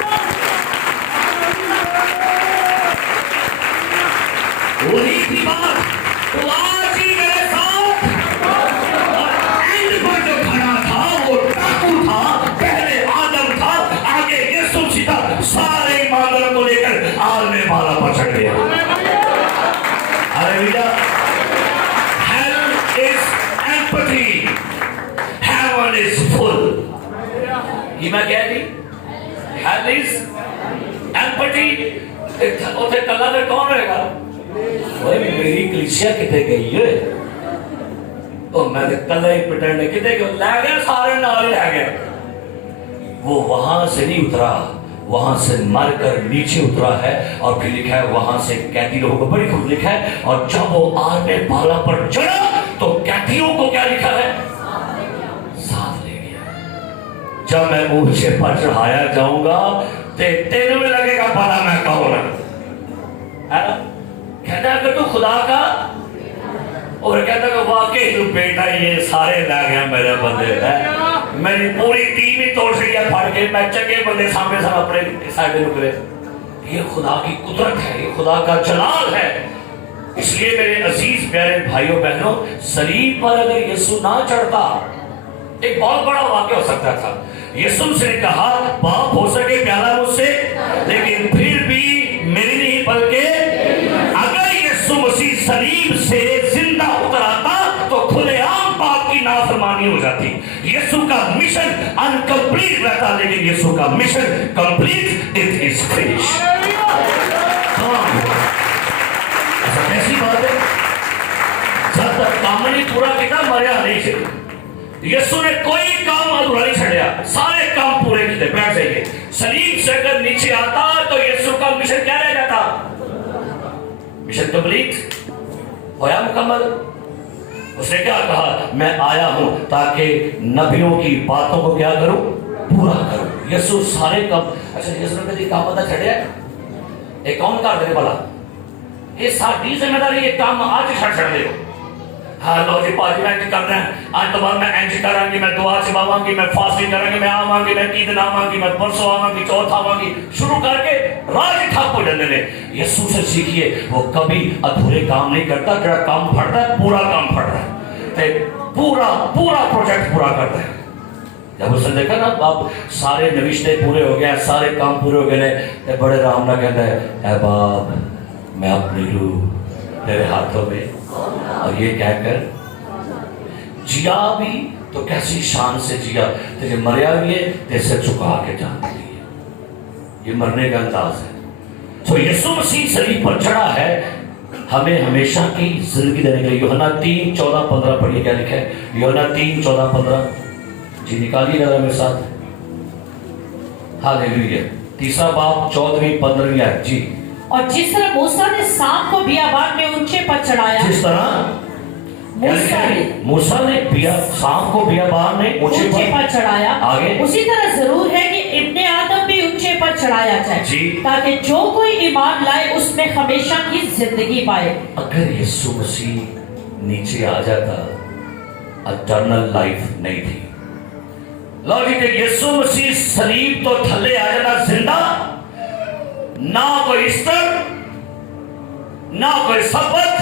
وہی تھی بات تو آج ہی میرے ساتھ اینڈ پر جو کھڑا تھا وہ ڈاکو تھا, پہلے آدم تھا, آگے یسوع سیدھا سارے ایمانداروں کو لے کر عالم بالا پر چڑھ گیا. ہاللیلویا. Hell is empty, heaven is full. یہ میں کہہ دی Hell is empty. اتنے کلا پھر کون رہے گا؟ میری کلیسیا کتے گئی ہے, میں کلا ہی پٹنڈ کتے گئے, لے گئے سارے نال لے گئے. وہ وہاں سے نہیں اترا, وہاں سے مر کر نیچے اترا ہے, اور پھر لکھا ہے وہاں سے قیدی لوگوں کو بڑی خوب لکھا ہے, اور جب وہ عالم بالا پر چڑھا تو قیدیوں کو کیا لکھا ہے؟ ساتھ لے گیا. جب میں اونچے پر چڑھایا جاؤں گا تینوں میں لگے گا پتا میں کون ہے. کہتا ہے کہ تو خدا کا, اور کہتا ہے کہ واقعی تو بیٹا یہ سارے لے گیا میرے بندے ہے, میری پوری ٹیم ہی توڑ سے پڑ کے میں چنگے بندے سامنے سب اپنے سائڈ نکلے. یہ خدا کی قدرت ہے, یہ خدا کا جلال ہے. اس لیے میرے عزیز پیارے بھائیوں بہنوں, صلیب پر اگر یسوع نہ چڑھتا ایک بہت بڑا واقعہ ہو سکتا تھا. یسوع سے نے کہا باپ ہو سکے پیارا مجھ سے, لیکن پھر بھی میری نہیں بلکہ اگر یسوع مسیح صلیب سے زندہ اتر آتا تو کھلے عام باپ کی نافرمانی ہو جاتی. یسوع کا مشن انکمپلیٹ رہتا, لیکن یسوع کا mission complete, it is finish. ایسی بات ہے جب تک کام نہیں پورا کیا مریا نہیں چاہیے. یسوع نے کوئی کام ادھورا نہیں چھڑیا, سارے کام پورے کیتے. بیٹھ جائیے. صلیب سے اگر نیچے آتا تو یسوع کا مشن کیا رہ جاتا؟ مشن کمپلیٹ ہویا, مکمل. اس نے کیا کہا؟ میں آیا ہوں تاکہ نبیوں کی باتوں کو کیا کروں؟ پورا کروں. یسوع سارے کام. اچھا یسوع نے کدی کام پتا چھڑیا ہے؟ یہ کون کر دے بلا؟ یہ ساری ذمہ داری, یہ کام آج چھڑ دے ہو. ہاں لو جی پاجی میں انج کرنا ہے, آج تو بعد میں انج کروں گی, میں دعا چباواں گی, میں فاسٹنگ کروں گی, میں آواں گی, میں عید آواں گی, میں پرسوں آواں گی, چوتھ آواں گی, شروع کر کے راج ٹھپ ہو جاتے ہیں. یسوع سے سیکھیے, وہ کبھی ادھورے کام نہیں کرتا, جڑا کام پھڑتا ہے پورا کام پھڑ رہا ہے, پورا پورا پروجیکٹ پورا کرتا ہے. جب اس نے دیکھا نا باپ سارے نوشتے پورے ہو گئے, سارے کام پورے ہو گئے, بڑے آرام نہ کہتا ہے اے باپ میں اپنی روح تیرے ہاتھوں میں, اور یہ کہہ کر جیا بھی تو کیسی شان سے جیا, تجھے مریا بھی ہے تے سر چکا کے جان دی. یہ مرنے کا انداز ہے. تو یسوع مسیح صلیب پر چڑھا ہے ہمیں ہمیشہ کی زندگی دینے کے لیے. یوحنا 3:14-15 پڑھیے کیا لکھا ہے. یوحنا 3:14-15 جی نکالیے ذرا میرے ساتھ. ہاللیلویا. تیسرا باب 14-15 آیت جی. اور جس طرح موسیٰ نے سانپ کو بیابان میں اونچے پر چڑھایا, جس طرح موسیٰ نے سانپ کو بیابان میں اونچے پر چڑھایا, آگے اسی طرح ضرور ہے کہ ابن آدم بھی اونچے پر چڑھایا جائے جی, تاکہ جو کوئی ایمان لائے اس میں ہمیشہ کی زندگی پائے. اگر یسوع مسیح نیچے آ جاتا اٹرنل لائف نہیں تھی. لو جی کہ یسوع مسیح صلیب تو تھلے آ جانا زندہ, نہ کوئی ایسٹر, نہ کوئی سبت,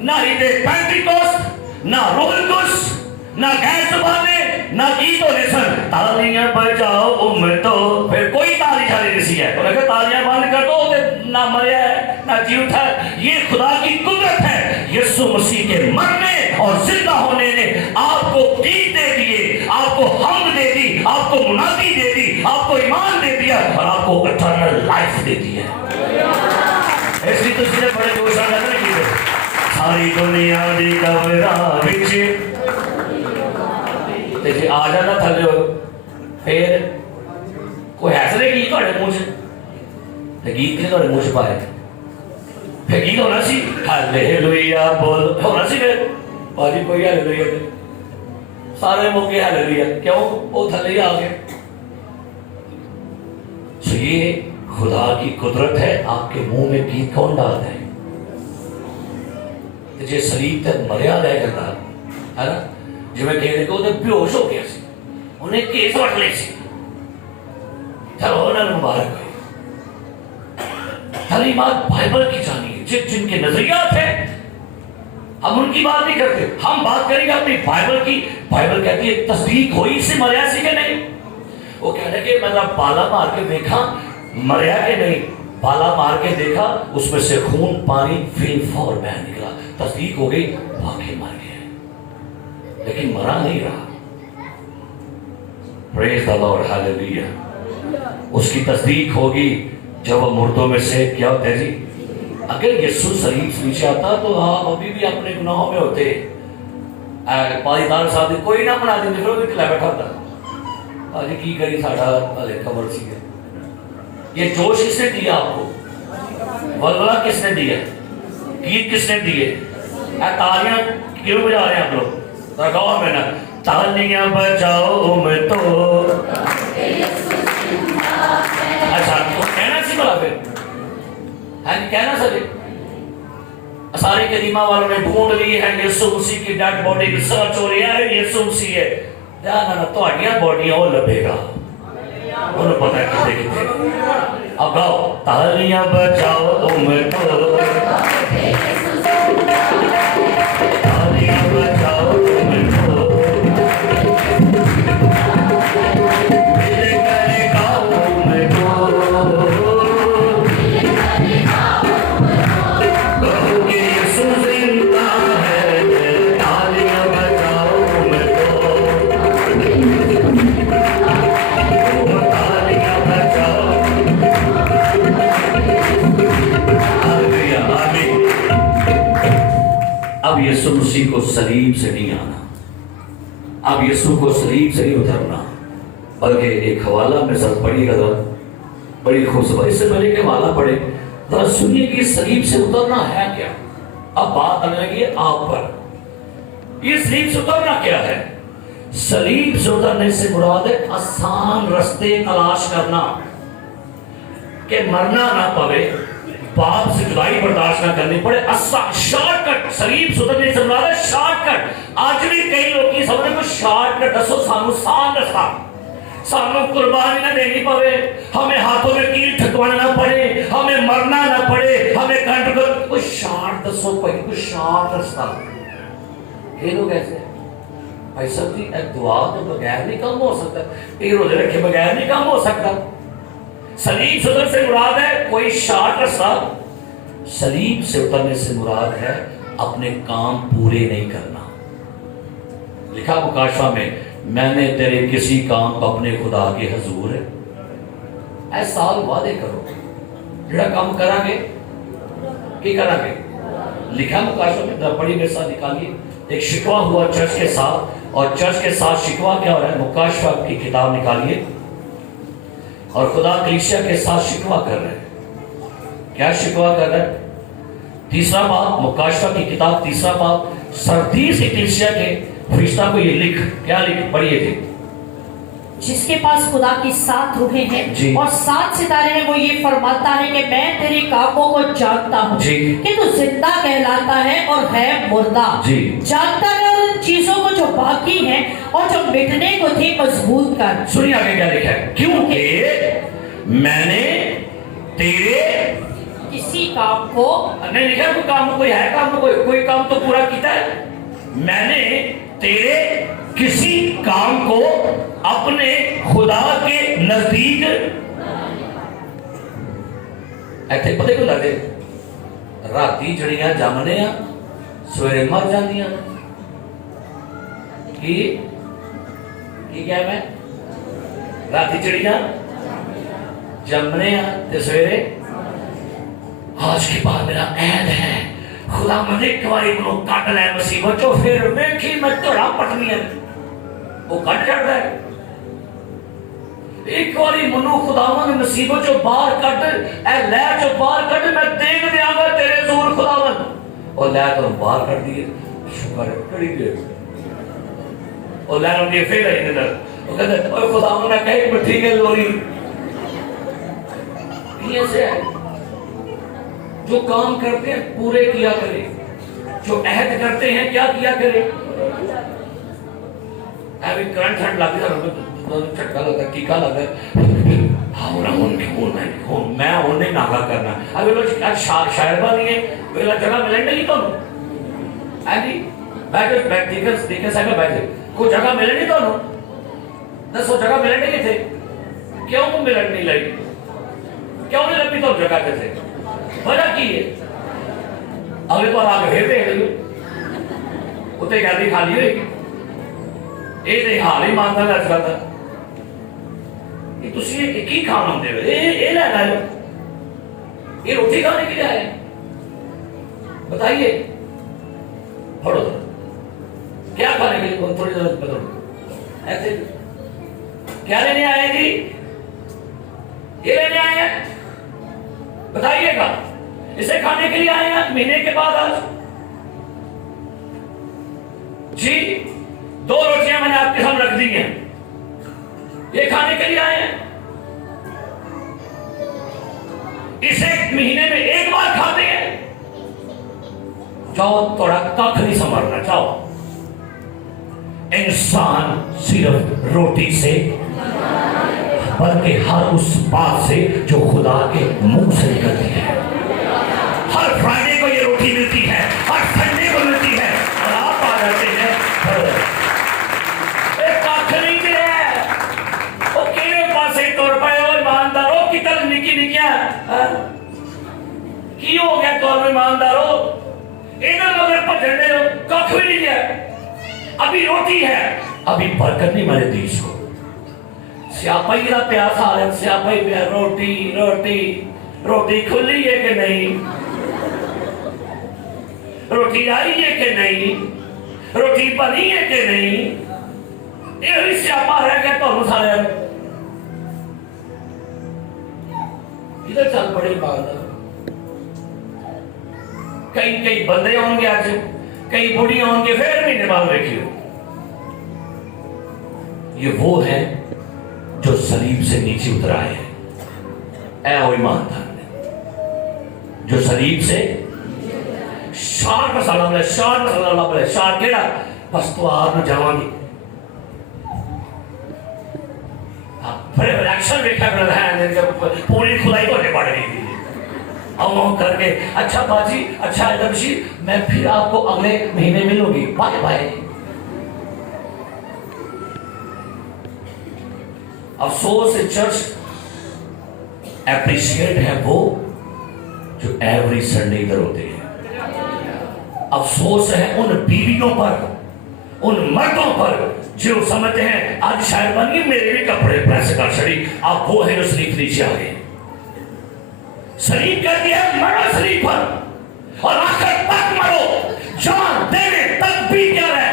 نہ عید پینٹیکوسٹ, نہ رول قدس, نہ غیر زبانیں, نہ عید و نسل. تالیاں بجاؤ امتو, پھر کوئی تالی شالی نہیں ہے. اور اگر تالیاں بند کر دو نہ مریا ہے نہ جی اٹھا ہے. یہ خدا کی قدرت ہے. یسوع مسیح کے مرنے اور زندہ ہونے نے آپ کو عید دے دیے, آپ کو حمد دے دی, آپ کو منادی دے دی, آپ کو ایمان دے دیا, اور آپ کو اٹرنل لائف دے دی ہے. اس لیے تو اس نے بڑے دوستان لگنے کی ہے ساری دنیا دی قبراں وچ تے جی آ جانا تھلے ہو, پھر کوئی حیثلے کی تھوڑے منہ چ تے گیت نے تھوڑے منہ چ پائے, پھر گیت ہونا سی ہاللیلویا بول ہونا سی. پھر باجی کوئی ہاللیلویا نہیں, سارے موقع ہاللیلویا, کیوں وہ تھلے ہی آ گئے. تو یہ خدا کی قدرت ہے. آپ کے منہ میں گیت کون ڈالتا ہے؟ جی صلیب تک مریا رہ جاتا ہے نا, ਜਿਵੇਂ ਕਹਿੰਦੇ ਕਿ ਉਹਦੇ ਬੇਹੋਸ਼ ਹੋ ਗਿਆ ਸੀ, ਉਹਨੇ ਕੇਸ ਵਟ ਲਏ ਸੀ। चलो उन्हें मुबारक हो। तालीमात बाइबल की जानिए, जिनके नजरियात है हम उनकी बात नहीं करते, हम बात करेंगे अपनी बाइबल की। बाइबल कहती है तस्दीक हुई इससे मरिया सी के नहीं। वो कह रहे कि मतलब बाला मार के देखा, मरिया के नहीं, बाला मार के देखा, उसमें से खून पानी फिलफौर बह निकला, तस्दीक हो गई, बाकी मर गए, लेकिन मरा नहीं रहा। Praise the Lord, hallelujah. उसकी तस्दीक होगी जब वो मुर्दों में से क्या होता है जी। अगर यीशु शरीर से नीचे आता तो आप अभी भी अपने गुनाहों में होते। पाजीदार साहब कोई ना बना देंगे, फिर वो निकला बैठा होता अरे की करी साड़ा अरे खबर सी है। ये जोश किसने दिया आपको? वलवला किसने दिया? गीत किसने दिए? तालियां क्यों बजा रहे हैं आप लोग? गाओ में ना, तालियां बजाओ मैं तो। अच्छा तो कहना सी भला फिर है, कहना सके। सारे कदीमा वालों ने ढूंढ ली है यीशु मसीह की डेड बॉडी की सर्च हो रही है, यीशु मसीह है ना ना ਤੁਹਾਡੀਆਂ ਬੋਡੀਆਂ ਉਹ ਲੱਭੇਗਾ, ਉਹਨੂੰ ਪਤਾ ਕਿੱਥੇ ਕਿੱਥੇ। अब गाओ तालियां बजाओ मैं तो, तालियां बजाओ मैं तो, अब यीशु मसीह को सलीब से नहीं आना, अब यीशु को सलीब से नहीं उतरना, बल्कि एक हवाला में सब पढ़िएगा तो बड़ी खूबसूरत। इससे पहले के हवाला पढ़े तो सुनिए कि सलीब से उतरना है क्या। अब बात आने लगी आप पर, ये सलीब से उतरना क्या है। सलीब से उतरने से मुराद है आसान रास्ते तलाश करना, कि मरना ना पवे, बाप से जुदाई बर्दाश्त ना करनी पड़े, शॉर्टकट। सलीब सुधरने से मुराद है शॉर्टकट। आज भी कई लोग की समझ को शॉर्टकट दसो, सानू सान रस्ता, सानू कुर्बानी ना देनी पवे, हमें हाथों में कील ठकवाना ना पड़े, हमें मरना ना पड़े, हमें कंठ को कोई शॉर्ट दसो, कोई शॉर्ट रास्ता। ये लोग ऐसे भाई सब जी दुआ तो बगैर नहीं कम हो सकता, ये रोजे रखे बगैर नहीं कम हो सकता। सलीब से उतर से मुराद है कोई शॉर्ट रास्ता। सलीब से उतरने से मुराद है अपने काम पूरे नहीं करना। लिखा मुकाशवा में, मैंने तेरे किसी काम को अपने खुदा के हजूर ऐ साल वादे करो, जड़ा काम करांगे की करांगे। लिखा मुकाशवा में बड़ी मेरे साथ निकालिए। एक शिकवा हुआ चर्च के साथ, और चर्च के साथ शिकवा क्या हो रहा है। मुकाशवा की किताब निकालिए और खुदा कलीसिया के साथ शिकवा कर रहे हैं। क्या शिकवा कर रहे हैं? तीसरा बाब, मुकाशवा की किताब तीसरा बाब, सरदीस की कलीसिया के फरिश्ता को ये लिख, क्या लिख पढ़िए थे। जिसके पास खुदा की 7 रूहें हैं और 7 सितारे हैं, वो ये फरमाता है कि मैं तेरे कामों को जानता हूँ कि तू जिंदा कहलाता है और है मुर्दा। जानता है उन चीजों को जो बाकी हैं और जो मिटने को थी मजबूत कर। सुनिए आगे क्या लिखा है, क्योंकि मैंने तेरे किसी काम को नहीं लिखा, कोई काम कोई है काम कोई काम तो पूरा किया है। मैंने तेरे किसी काम को अपने खुदा के नजदीक ऐसे पता क्यों लगे। राती जड़ियां जमने आ सवेरे मर जांदियां की क्या मैं राती जड़ियां जमने आ ते सवेरे। आज के बाद मेरा ऐद है खुदा मन एक बारी को काट ले मुसीबत चो, फिर देखी मैं तोड़ा पटनी है वो कट जाता है। एक बारी मनु खुदावन मुसीबत चो बाहर कट ए ले चो बाहर कट, मैं देख दियांगा तेरे जोर खुदावन, और ले तो बाहर कर दिए। शुक्र है कड़ी देर और ले लो ये फिर है इधर वो कहते ओए खुदावन ने कहे मैं ठीक है लोरी। ये से है जो काम करते हैं पूरे किया करें, जो अहद करते हैं क्या किया करें। ਐਵੇਂ ਕਰੰਟ ਛੱਡ ਲੱਗ ਗਿਆ ਝਟਕਾ ਲੱਗਦਾ ਟੀਕਾ ਲੱਗਦਾ ਮੈਂ ਹੁਣ ਨਹੀਂ ਨਾਗਾ ਕਰਨਾ ਅਗਰ ਲੋ ਸ਼ਾਇਰ ਬਾਨੀ ਹੈ ਵੇਲਾ ਜਗ੍ਹਾ ਮਿਲਣ ਨਹੀਂ ਤੁਹਾਨੂੰ ਹਾਂਜੀ ਬੈਠੋ ਦੇਖੇ ਸਾਹਿਬ ਬੈਠੇ ਕੋਈ ਜਗ੍ਹਾ ਮਿਲਣ ਨਹੀਂ ਤੁਹਾਨੂੰ ਦੱਸੋ ਜਗ੍ਹਾ ਮਿਲਣ ਨਹੀਂ ਕਿੱਥੇ ਕਿਉਂ ਮਿਲਣ ਨਹੀਂ ਲਈ ਕਿਉਂ ਨਹੀਂ ਲੱਭੀ ਤੁਹਾਨੂੰ ਜਗ੍ਹਾ ਕਿੱਥੇ ਵਜ੍ਹਾ ਕੀ ਹੈ ਅਗਲੇ ਤੋਂ ਆ ਕੇ ਫੇਰ ਦੇਖ ਲਿਓ ਉੱਤੇ ਗੱਡੀ ਖਾਲੀ ਹੋਏਗੀ ਇਹ ਤੇ ਹਾਲ ਹੀ ਮੰਨਦਾ ਅੱਜ ਕੱਲ੍ਹ ਦਾ ये तुसी ये की खान होंदे वे ये लेना है ये रोटी खाने के लिए आए बताइए पढ़ो तो क्या खाने के लिए थोड़ी देर बताओ ऐसे क्या लेने आए जी ये लेने आए हैं बताइएगा इसे खाने के लिए आए हैं महीने के बाद आज जी 2 रोटियां मैंने आपके सामने रख दी हैं ये खाने के लिए आए हैं इसे महीने में एक बार खाते हैं जाओ थोड़ा कख नहीं संभालना जाओ इंसान सिर्फ रोटी से बल्कि हर उस बात से जो खुदा के मुंह से निकलती है हर फ्राइडे को ये रोटी मिलती है हर संडे को मिलती है और आप आ जाते हैं कख नहीं दिया की हो गया तो ईमानदारो इधर उधर भजन हो कख भी नहीं है अभी रोटी है अभी बरकत नहीं मेरे देश को स्यापा ही का प्यास आ रहा स्यापा ही प्यार रोटी रोटी रोटी खुली है कि नहीं रोटी आई है कि नहीं रोटी बनी है कि नहीं ये स्यापा रह गया तो सारे इधर चल पड़े बात कई कई बंदे होंगे आज कई बुढ़ियां होंगे फिर महीने बाद देखियो ये वो है जो सलीब से नीचे उतर आए हैं ऐ वो ईमानदार जो सलीब से शार मसाला बोले शार केड़ा बस तो आप न जावांगे फिर एक्शन देखा कर रहा है पूरी खुदाई होने पड़ रही थी हम करके अच्छा बाजी अच्छा एकदमशी मैं फिर आपको अगले महीने मिलूंगी बाय बाय अफसोस चर्च एप्रिशिएट है वो जो एवरी संडे इधर होते हैं अफसोस है उन बीवियों पर उन मर्दों पर जो समझते हैं आज शायद बनी मेरे भी कपड़े प्रेस कर छड़ी आप वो है जो सलीब नीचे आ गए सलीब कहती है मरो सलीब पर और आखिर तक मरो जान देने तक भी क्या है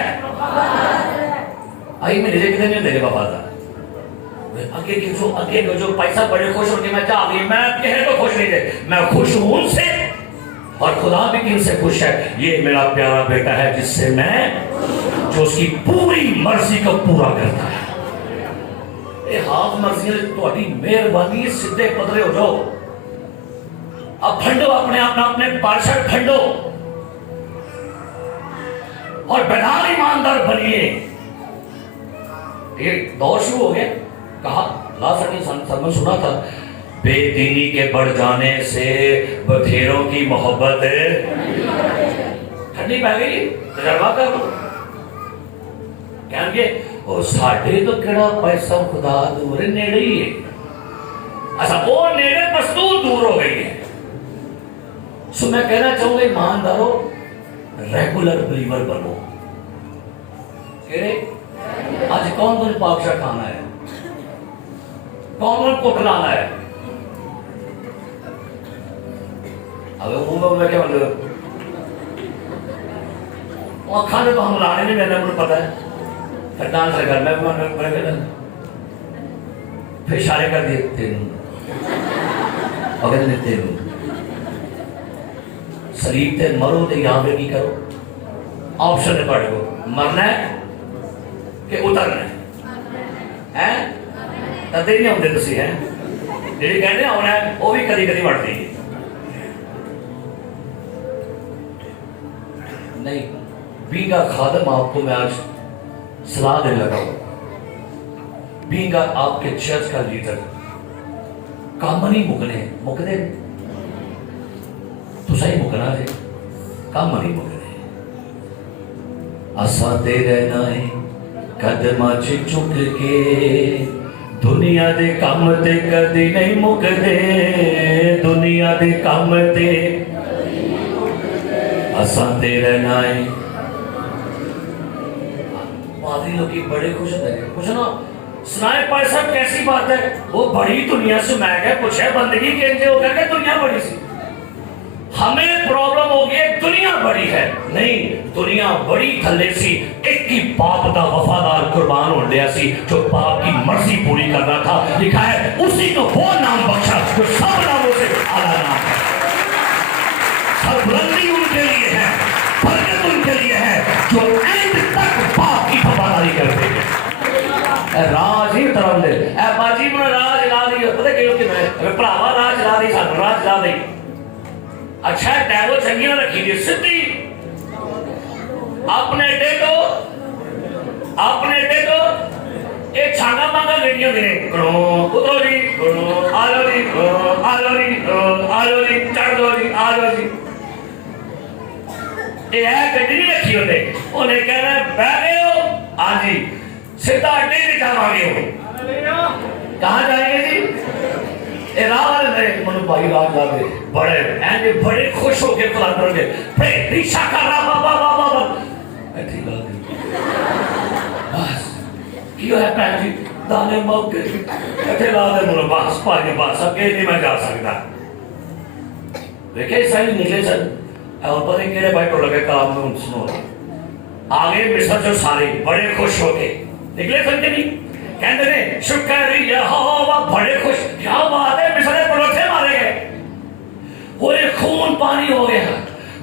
आई मैं निजे कितने देने बाबा था आगे के जो पैसा बड़े खुश होके मैं जा गई मैं कहने को खुश नहीं थे मैं खुश हूं उनसे और खुदा भी किनसे खुश है ये मेरा प्यारा बेटा है जिससे मैं जो उसकी पूरी मर्जी को पूरा करता है ये हाथ मर्जी थोड़ी मेहरबानी सीधे पदरे हो जाओ अब फंडो अपने आप अपने पार्षद फंडो और बेदार ईमानदार बनिए ये दौर शुरू हो गया कहा लास्ट सरमन सुना था बेदीनी के बढ़ जाने से बथेरों की मोहब्बत ठंडी पै गई तजर्बा कर लो कहेंगे और साढ़े तो केड़ा पैसा खुदा दूर नेड़े ही है अच्छा वो नेड़े वस्तु दूर हो गई है सो मैं कहना चाहूंगा ईमानदारों रेगुलर बिलीवर बनो आज कौन कौन पाकशा खाना है कौन कौन कोट लाना है अगर वो मैं क्या बोल और खाने तो हम लाने नहीं मैंने मुझे पता है फिर डांस कर मैं फिर इशारे कर दिए तेनू अगर तेनू शरीर ते मरो तो यहाँ पे की करो ऑप्शन है पढ़ को मरना है कि उतरना है तदे नहीं होंगे तुसी हैं जी कहने आना है वो भी कदी कदी बढ़ती है नहीं बीगा खादम आपको मैं आज सलाह देने लगा बीइंग आपके चर्च का लीडर काम नहीं मुकने मुकदे तो सही मुकना है काम नहीं मुकने असा दे रहना है कदमां च झुक के दुनिया दे काम ते कदी नहीं मुकदे दुनिया दे काम ते असा दे रहना है पादरी लोग बड़े खुश होते हैं कुछ ना सुनाए पाए साहब कैसी बात है वो बड़ी दुनिया से मैं क्या पूछे बंदगी कहते हो क्या दुनिया बड़ी सी हमें प्रॉब्लम हो गई दुनिया बड़ी है नहीं दुनिया बड़ी थल्ले सी एक ही बाप का वफादार कुर्बान हो लिया सी जो बाप की मर्जी पूरी कर रहा था लिखा है उसी को वो नाम बख्शा जो सब नामों से आला नाम है सरबुलंदी उनके लिए है बरकत उनके लिए है जो एंड तक बाप की वफादारी करते हैं राज ही तरफ दे ए बाजी में राज ला दी पता क्यों कि मैं भरावा राज ला दी सन राज ला दी अच्छा टैबो चंगी ना रखी थी सीधी अपने डेटो ये छांगा मांगा लेडियों ने उतरो जी आलो जी आलो जी चढ़ दो जी आलो जी ये है गड्डी नहीं रखी होते उन्हें कहना बह गए हो हाँ जी सीधा अड्डे में जावांगे हो कहाँ जाएंगे जी भाई राज ला दे बड़े एंड बड़े खुश हो के खुदा करोगे रिक्शा कर रहा बाबा ऐठी ला दे बस क्यों है भैन जी दाने मौके ऐठे ला दे मुझे बस पानी बस अगे नहीं मैं जा सकता देखे सही निकले सर और पता नहीं केड़े भाई टोल के काम में सुनो आगे मिस्र जो सारे बड़े खुश हो के निकले सर के नहीं कहते ने शुक्र यहोवा बड़े खुश क्या बात है मिस्र परोठे मारे गए वो एक खून पानी हो गया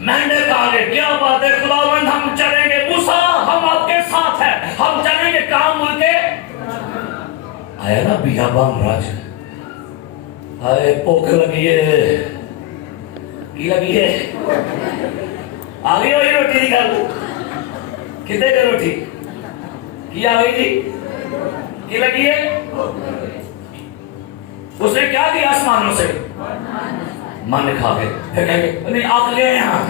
मेंढक आ गए क्या बात है खुदावंद हम चलेंगे मूसा हम आपके साथ हैं हम चलेंगे काम मुल्के आया ना बियाबान राज आए भूख लगी है की लगी है आ गई वही रोटी की गल कितने की रोटी की आ गई जी की लगी है उसने क्या किया आसमानों से मन खा के फिर कहेंगे नहीं आप ले यहाँ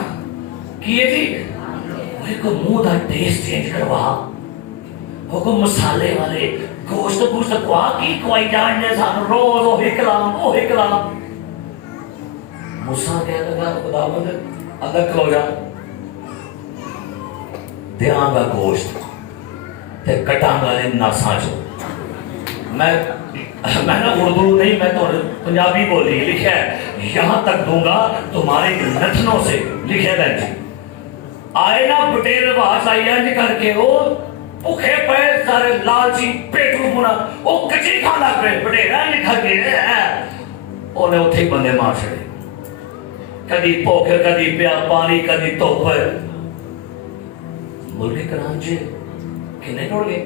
किए जी भाई को मुंह का टेस्ट चेंज करवा को मसाले वाले गोश्त गोश्त खुआ की कोई जानने सान रोज ओही कलाम मूसा कहने लगा खुदावंद अंदर खलो जा ध्यान का गोश्त ते कटांगा दे नासां चो मैं ना उर्दू नहीं मैं तो पंजाबी बोली लिखा है यहाँ तक दूंगा तुम्हारे नथनों से लिखे बहन जी आए ना बटेर बास आई करके वो भूखे पे सारे लालची पेटू मुना वो कच्ची खाना पे बटेरा लिखा के उन्हें उठे बंदे मार छड़े कदी भूख कदी प्या पानी कदी धुप मुल्के कराची किन्ने टोड़ गए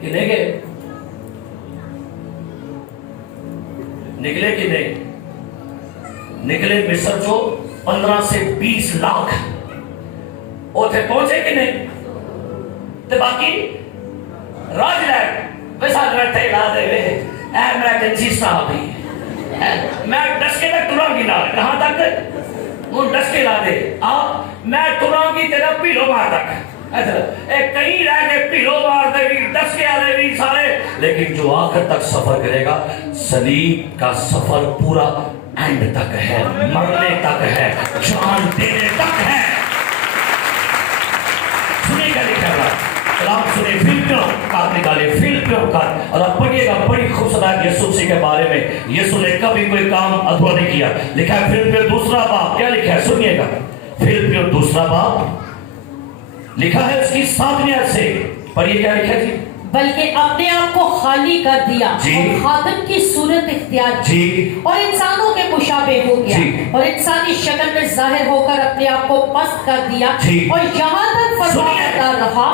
किन्ने गए निकले कि नहीं निकले मिस्र जो 15 से 20 लाख उथे पहुंचे कि नहीं ते बाकी राजलैंड पैसा बैठे ला दे ऐ मैं कंसिस्टा भी मैं डसके तक तुरांगी ना कहां तक वो डसके ला दे आप मैं तुरांगी तेरा पीलो मार तक कहीं रह के पीलो मार दे भी डसके आले भी सारे लेकिन जो आखिर तक सफर करेगा सलीब का सफर पूरा एंड तक है मरने तक है जान देने तक है सुनिएगा लिखा हुआ कलाम सुनिए फिलिपियों का निकाले फिलिपियों का और अब पढ़िएगा बड़ी खूबसूरत यीशु मसीह के बारे में यीशु ने कभी कोई काम अधूरा नहीं किया लिखा है फिलिपियों दूसरा बाब क्या लिखा है सुनिएगा फिलिपियों दूसरा बाब लिखा है उसकी 7वीं आयत से पढ़िए क्या लिखा है जी बल्कि अपने आप को खाली कर दिया और खादिम की सूरत इख्तियार की और इंसानों के मुशाबे हो गया और इंसानी शक्ल में जाहिर होकर अपने आप को पस्त कर दिया और यहाँ तक फरमानदार रहा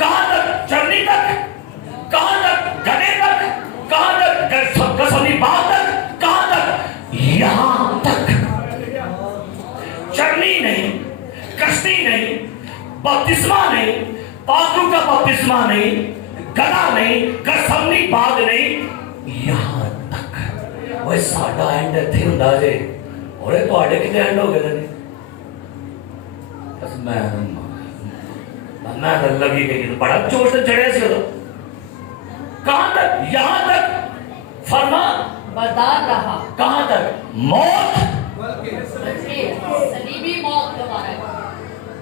कहाँ तक चरनी तक कहाँ तक गने तक कहाँ तक कसौली बाग तक कहाँ तक यहाँ तक चरनी नहीं कश्ती नहीं बपतिस्मा नहीं, पात्रों का बपतिस्मा नहीं, गदा नहीं, कसमनी बाग नहीं, यहाँ तक वो साडा एंड इत्थे हुंदा जे और तुहाडे किते एंड हो गए ने। बस मैं लगी गई, बड़ा जोश से चढ़िया सी उदों। कहां तक? यहां तक फरमा बरदार रहा। कहां तक? मौत। सलीबी मौत दोबारा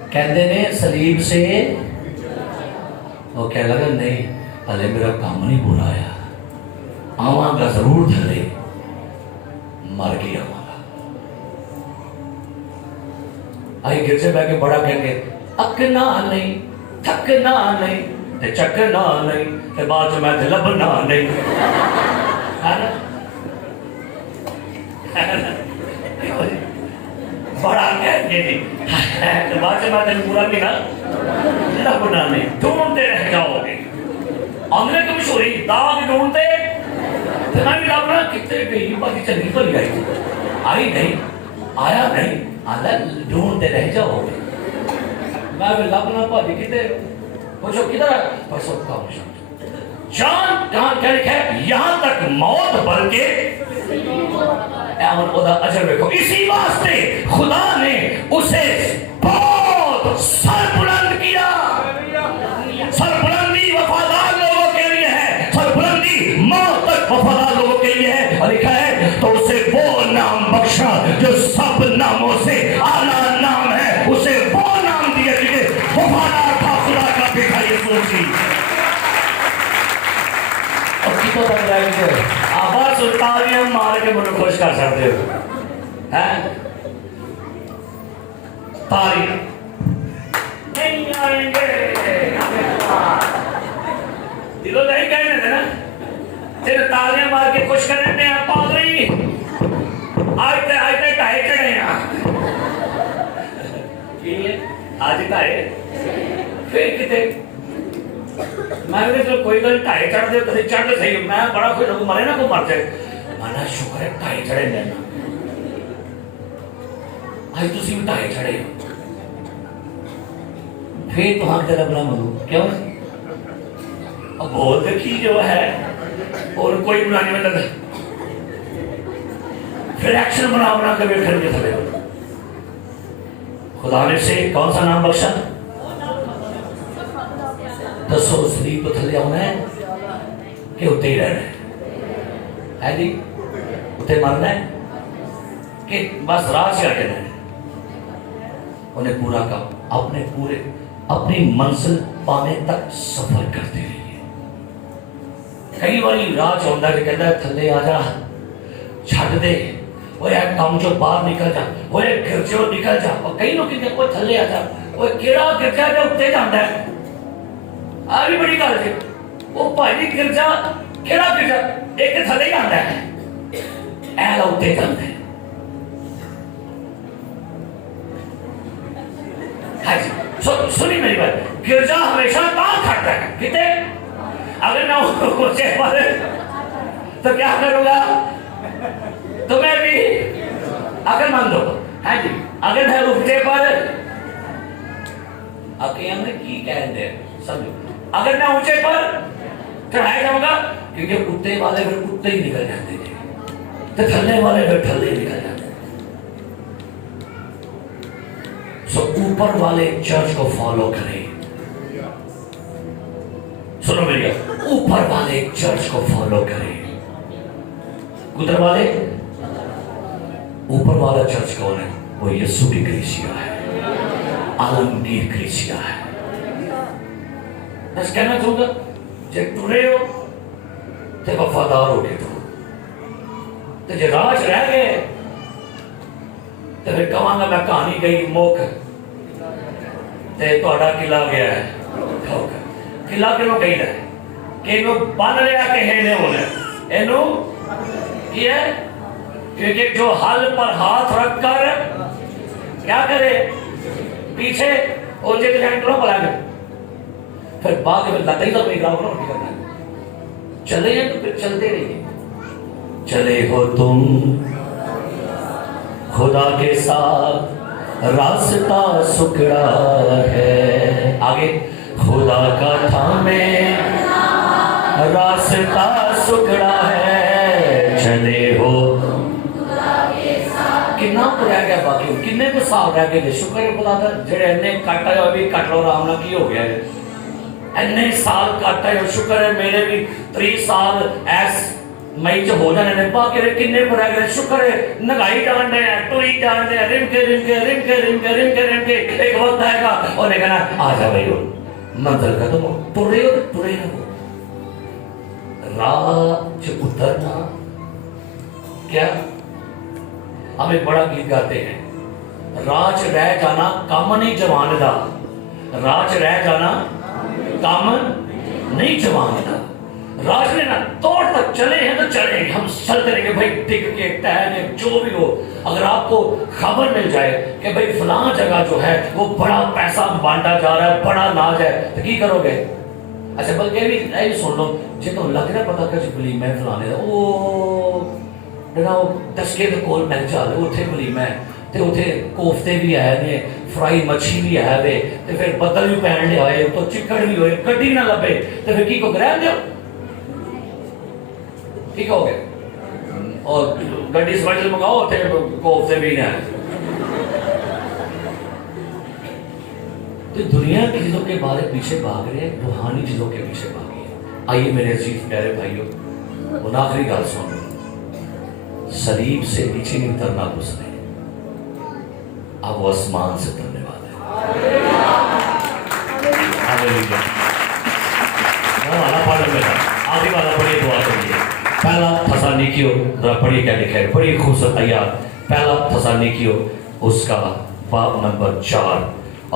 कहते ने सलीब से वो कह लगा नहीं हले मेरा काम नहीं पूरा आया, आवांगा जरूर थले, मर के आवांगा। आई गिरजे बह के बड़ा कह के अकना नहीं, थकना नहीं, ते चकना नहीं, ते बाद में मैं लबना नहीं, है ना? बड़ा कहेंगे तो बाद में मैं पूरा भी ना लबना नहीं, ढूंढते रह जाओगे। अंग्रेज की मशहूरी दाग ढूंढते तो मैं भी लबना कितने गई बाकी चंगी भली आई नहीं, आया नहीं, आला ढूंढते रह जाओगे। मैं भी लबना भाजी कितने पूछो किधर है? परसों का जान कहां क्या लिखा है? यहां तक मौत बल्कि अजर देखो। इसी वास्ते खुदा ने उसे बहुत सरबुलंद किया। सरबुलंदी वफादार लोगों के लिए है, सरबुलंदी मौत तक वफादार लोगों के लिए है। और लिखा है तो उसे वो नाम बख्शा जो सब नामों से आला नाम है, उसे वो नाम दिया जिसे वफादार था खुदा का बेटा यीशु मसीह। तो तक रहेंगे आवाज सुल्तानियां मार के मुझे खुश कर सकते हो हैं? तारीफ नहीं आएंगे दिलों नहीं कहने देना, तेरे तालियां मार के खुश करने हैं पादरी। आते ढाई चढ़े आज ढाए फिर कितने मैं तो कोई गल ढाई चढ़ दे कभी चढ़ सही, मैं बड़ा खुश हूं मरे ना को मर जाए। माना शुक्र है ढाई चढ़े लेना, आज तुसी भी ढाई चढ़े फिर तो हम तेरा बना मरू क्यों? अब बोल देखी जो है और कोई बुलाने में लगा फिर एक्शन बना के वे फिर थले। खुदा ने से कौन सा नाम बख्शा? दसो सलीब तो थले आना है कि उत्ते ही रहना है जी? उत्ते मरना है कि बस राह से आगे रहना? उन्हें पूरा काम अपने पूरे अपनी मंजिल पाने तक सफर करते रहिए। कई बारी राह चाहता है कहता है थले आ जा, छड़ दे, वो यार काम जो बाहर निकल जा, वो गिरजो निकल जा। और कई लोग कहते हैं थले आ जा, वो केड़ा गिरजा जो उत्ते जाता है। आ भी बड़ी गल है वो भाई गिरजा केड़ा गिरजा एक थले ही आता है, ऐला उत्ते जाता है। हाँ जी सुनी मेरी बात, गिरजा हमेशा कहाँ खड़ता है कितने? अगर ना ऊंचे पर तो क्या करूंगा? तुम्हें भी अगर मान लो हाँ जी अगर मैं ऊंचे पर अकेले की कहते हैं समझो, अगर मैं ऊंचे पर चढ़ाया जाऊंगा क्योंकि कुत्ते वाले फिर कुत्ते ही निकल जाते हैं, तो थल्ले वाले फिर थल्ले निकल जाते हैं। सो ऊपर वाले चर्च को फॉलो करें। सुनो मेरी, ऊपर वाले चर्च को फॉलो करें। उधर वाले ऊपर वाला चर्च कौन है? वो यीशु की कलीसिया है, आलमगीर कलीसिया है। बस कहना चाहूंगा जब टुरे हो तो वफादार हो गए, तो जो राज रह गए तो फिर कहांगा मैं कहानी गई मुख ते तुहाडा किला गया है। किला किनों कही है कि इनू बन रहा किसी ने होना इनू की है, क्योंकि जो हल पर हाथ रख कर क्या करे पीछे और जे सेंटरों पर आगे फिर बाद में लता ही तो कोई गाँव नहीं करना। चले हैं तो फिर चलते रहिए। चले हो तुम खुदा के साथ रास्ता सुकड़ा है, खुदा का थामे रास्ता सुकड़ा है चले हो किन्ना को रह गया बाकी किन्ने को साल रह गए शुक्र है खुदा दा जेड़े इन्ने कट आए अभी कट लो आराम नाल की हो गया है इन्ने साल कट आए शुक्र है मेरे भी 3 साल ऐस मई च हो जाने ने बाकी रे किन्ने को रह गए शुक्र है नगाई जान दे टुरी जान दे रिमके एक वक्त आएगा और ने कहना आ जा भाई मंजिल का तुम टुरे रहो राह च उतरना क्या हम एक बड़ा गीत गाते हैं राज रह जाना कम नहीं जवान दा राज रह जाना कम नहीं जवान दा राज ने ना तोड़ तक चले हैं तो चले हम चलते रहेंगे भाई टिक के टहल जो भी हो अगर आपको खबर मिल जाए कि भाई फलां जगह जो है वो बड़ा पैसा बांटा जा रहा है बड़ा नाज है तो की करोगे अच्छा बल्कि भी सुन लो जे तो लग रहा पता कि बली मैं फलाने दा ओ ਜਿਹੜਾ ਉਹ ਦਸਕੇ ਦੇ ਕੋਲ ਮਿਲ ਚੱਲ ਉੱਥੇ ਵਲੀਮਾ ਤੇ ਉੱਥੇ ਕੋਫਤੇ ਵੀ ਆਏ ਨੇ ਫਰਾਈ ਮੱਛੀ ਵੀ ਆਇਆ ਵੇ ਤੇ ਫਿਰ ਬੱਦਲ ਵੀ ਪੈਣ ਲਿਆ ਹੋਏ ਤੋਂ ਚਿੱਕੜ ਵੀ ਹੋਏ ਗੱਡੀ ਨਾ ਲੱਭੇ ਤੇ ਫਿਰ ਕੀ ਕੋ ਰਹਿਣ ਦਿਓ ਠੀਕ ਹੋ ਗਿਆ और ਗੱਡੀ ਸਪੈਸ਼ਲ ਮੰਗਾਓ ਉੱਥੇ ਕੋਫਤੇ ਵੀ ਨੇ तो दुनिया की चीजों के बारे पीछे भाग रहे हैं रूहानी चीजों के पीछे भागे आइए मेरे अजीज प्यारे भाइयों वो आखिरी गल सुन सलीब से नीचे नहीं उतरना उसने अब वो आसमान से उतरने वाला है आगे वाला बड़ी दुआ करिए पहला थस्सलुनीकियों पढ़िए क्या लिखा है बड़ी खूबसूरत आयत पहला थस्सलुनीकियों उसका बाब नंबर 4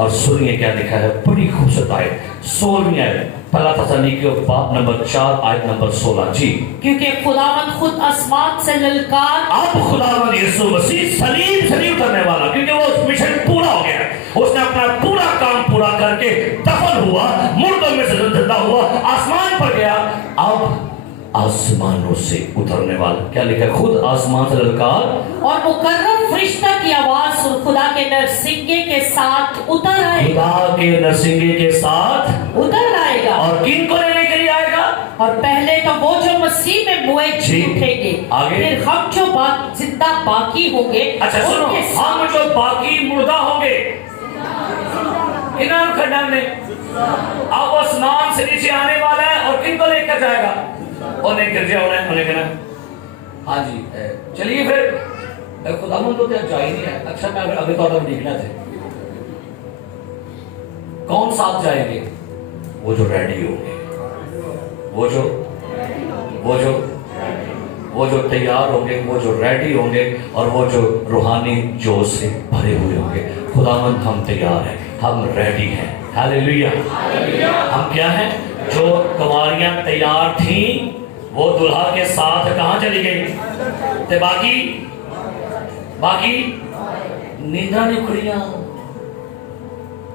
और सुनिए क्या लिखा है बड़ी खूबसूरत आयत 16वीं आयत पहला थस्सलुनीकियों बाब नंबर 4 आयत नंबर 16 जी क्योंकि खुदावंद खुद आसमान से ललकार अब खुदावंद यीशु मसीह सलीब से नहीं उतरने वाला क्योंकि वो मिशन पूरा हो गया उसने अपना पूरा काम पूरा करके दफन हुआ मुर्दों में से जिंदा हुआ आसमान पर गया अब आसमानों से उतरने वाला क्या लिखा है खुद आसमान से ललकार और मुकर्रम फरिश्ता की आवाज सुन खुदा के नरसिंगे के साथ उतर आएगा खुदा के नरसिंगे के साथ उतर आएगा और किन को लेने के लिए आएगा और पहले तो वो जो मसीह में मुए जी उठेंगे आगे फिर हम जो जिंदा बाकी होंगे अच्छा सुनो हम जो बाकी मुर्दा होंगे इन्होंने खंडन में अब आसमान से नीचे आने वाला है और किन को लेकर जाएगा उन्हें गिरजा उन्हें कहना हाँ जी चलिए फिर खुदावंद तो जा ही नहीं है अच्छा मैं अभी तो आदम देखना थे कौन साथ जाएंगे वो जो रेडी होंगे वो जो तैयार होंगे वो जो रेडी होंगे और वो जो रूहानी जोश से भरे हुए होंगे खुदावंद हम तैयार हैं हम रेडी हैं हालेलुया हम क्या हैं जो कुंवारियां तैयार थीं वो दुल्हा के साथ कहां चली गई ते बाकी नींदा नहीं खुलियां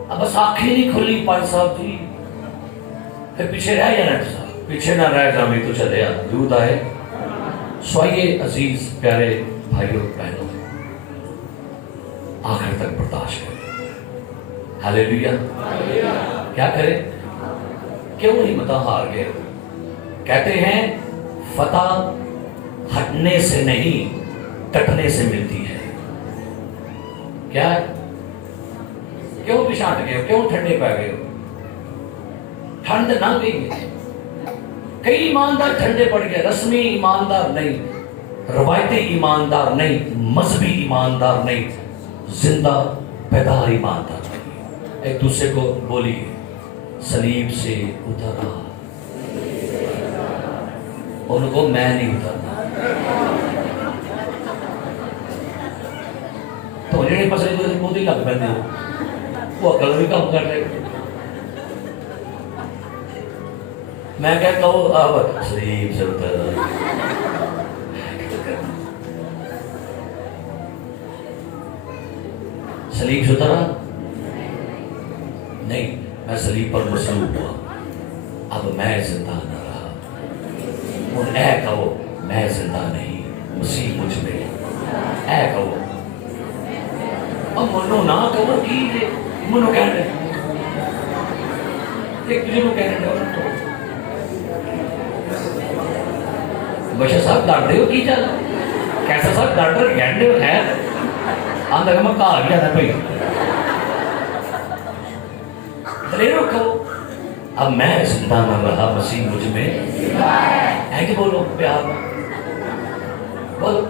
अब बस आंखें नहीं खुली पाल साहब जी फिर पीछे रह जाना पीछे ना रह जा तो चले दूध आए सोइए अजीज प्यारे भाइयों बहनों आखिर तक बर्दाश्त करें हालेलुया क्या करें क्यों नहीं मता हार गए कहते हैं फतह हटने से नहीं टटने से मिलती है क्या क्यों पिछाट गए क्यों ठंडे पै गए ठंड ना गई कई ईमानदार ठंडे पड़ गए रस्मी ईमानदार नहीं रवायती ईमानदार नहीं मजहबी ईमानदार नहीं जिंदा पैदार ईमानदार नहीं एक दूसरे को बोलिए सलीब से उतरा उनको मैं नहीं उतरना तो ਜਿਹੜੇ ਪਸਲੇ ਤੋਂ ਮੋਦੀ ਲੱਗ ਪੈਂਦੇ ਉਹ ਅਕਲ ਵੀ ਕੰਮ ਕਰ ਰਹੇ ਮੈਂ ਕਹਿੰਦਾ ਉਹ ਆਹ ਸਲੀਬ ਸੇ ਉਤਰ सलीब से उतरा नहीं मैं सलीब पर मसलूब हुआ अब मैं जिंदा न रहा और ऐ कहो मैं जिंदा नहीं मसीह मुझ में ऐ कहो अब मनो ना कहो की मनो कह रहे ایک دوسرے کو کہنے دو بشا صاحب ڈاکٹر ہو کی چل کیسا صاحب ڈاکٹر کہنے ہو خیر آن تک میں کہا گیا تھا بھائی چلے رکھو اب میں زندہ نہ رہا مسیح مجھ میں ہے کہ بولو پیار بولو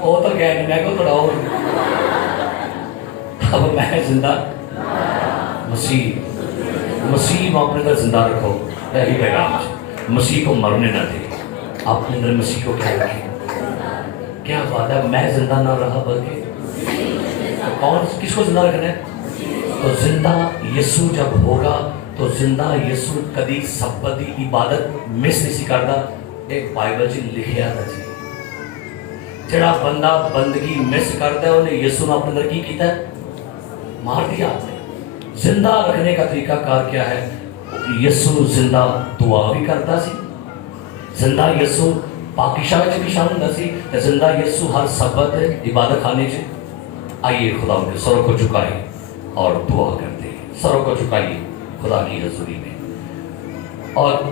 اور تو کہہ میں کو تھوڑا اور اب میں زندہ مسیح کو اپنے اندر زندہ رکھو یہی پیغام مسیح کو مرنے نہ دے اپنے اندر مسیح کو کیا رکھے کیا بات ہے میں زندہ نہ رہا بلکہ کون کس کو زندہ رکھنا ہے تو زندہ یسوع جب ہوگا تو زندہ یسوع کدی سبتی عبادت مس نہیں کرتا ایک بائبل چ لکھیا تھا جی جڑا بندہ بندگی مس کرتا ہے انہیں یسوع نے اپنے اندر کی کیتا ہے مار دیا آپ نے زندہ رکھنے کا طریقہ کار کیا ہے یسوع زندہ دعا بھی کرتا سی زندہ یسوع پاکیشہ میں بھی شامل ہوتا سی زندہ یسوع ہر سبت عبادت خانے سے آئیے خدا کے سروں کو جھکائیے اور دعا کرتے ہیں سروں کو جھکائیے خدا کی حضوری میں اور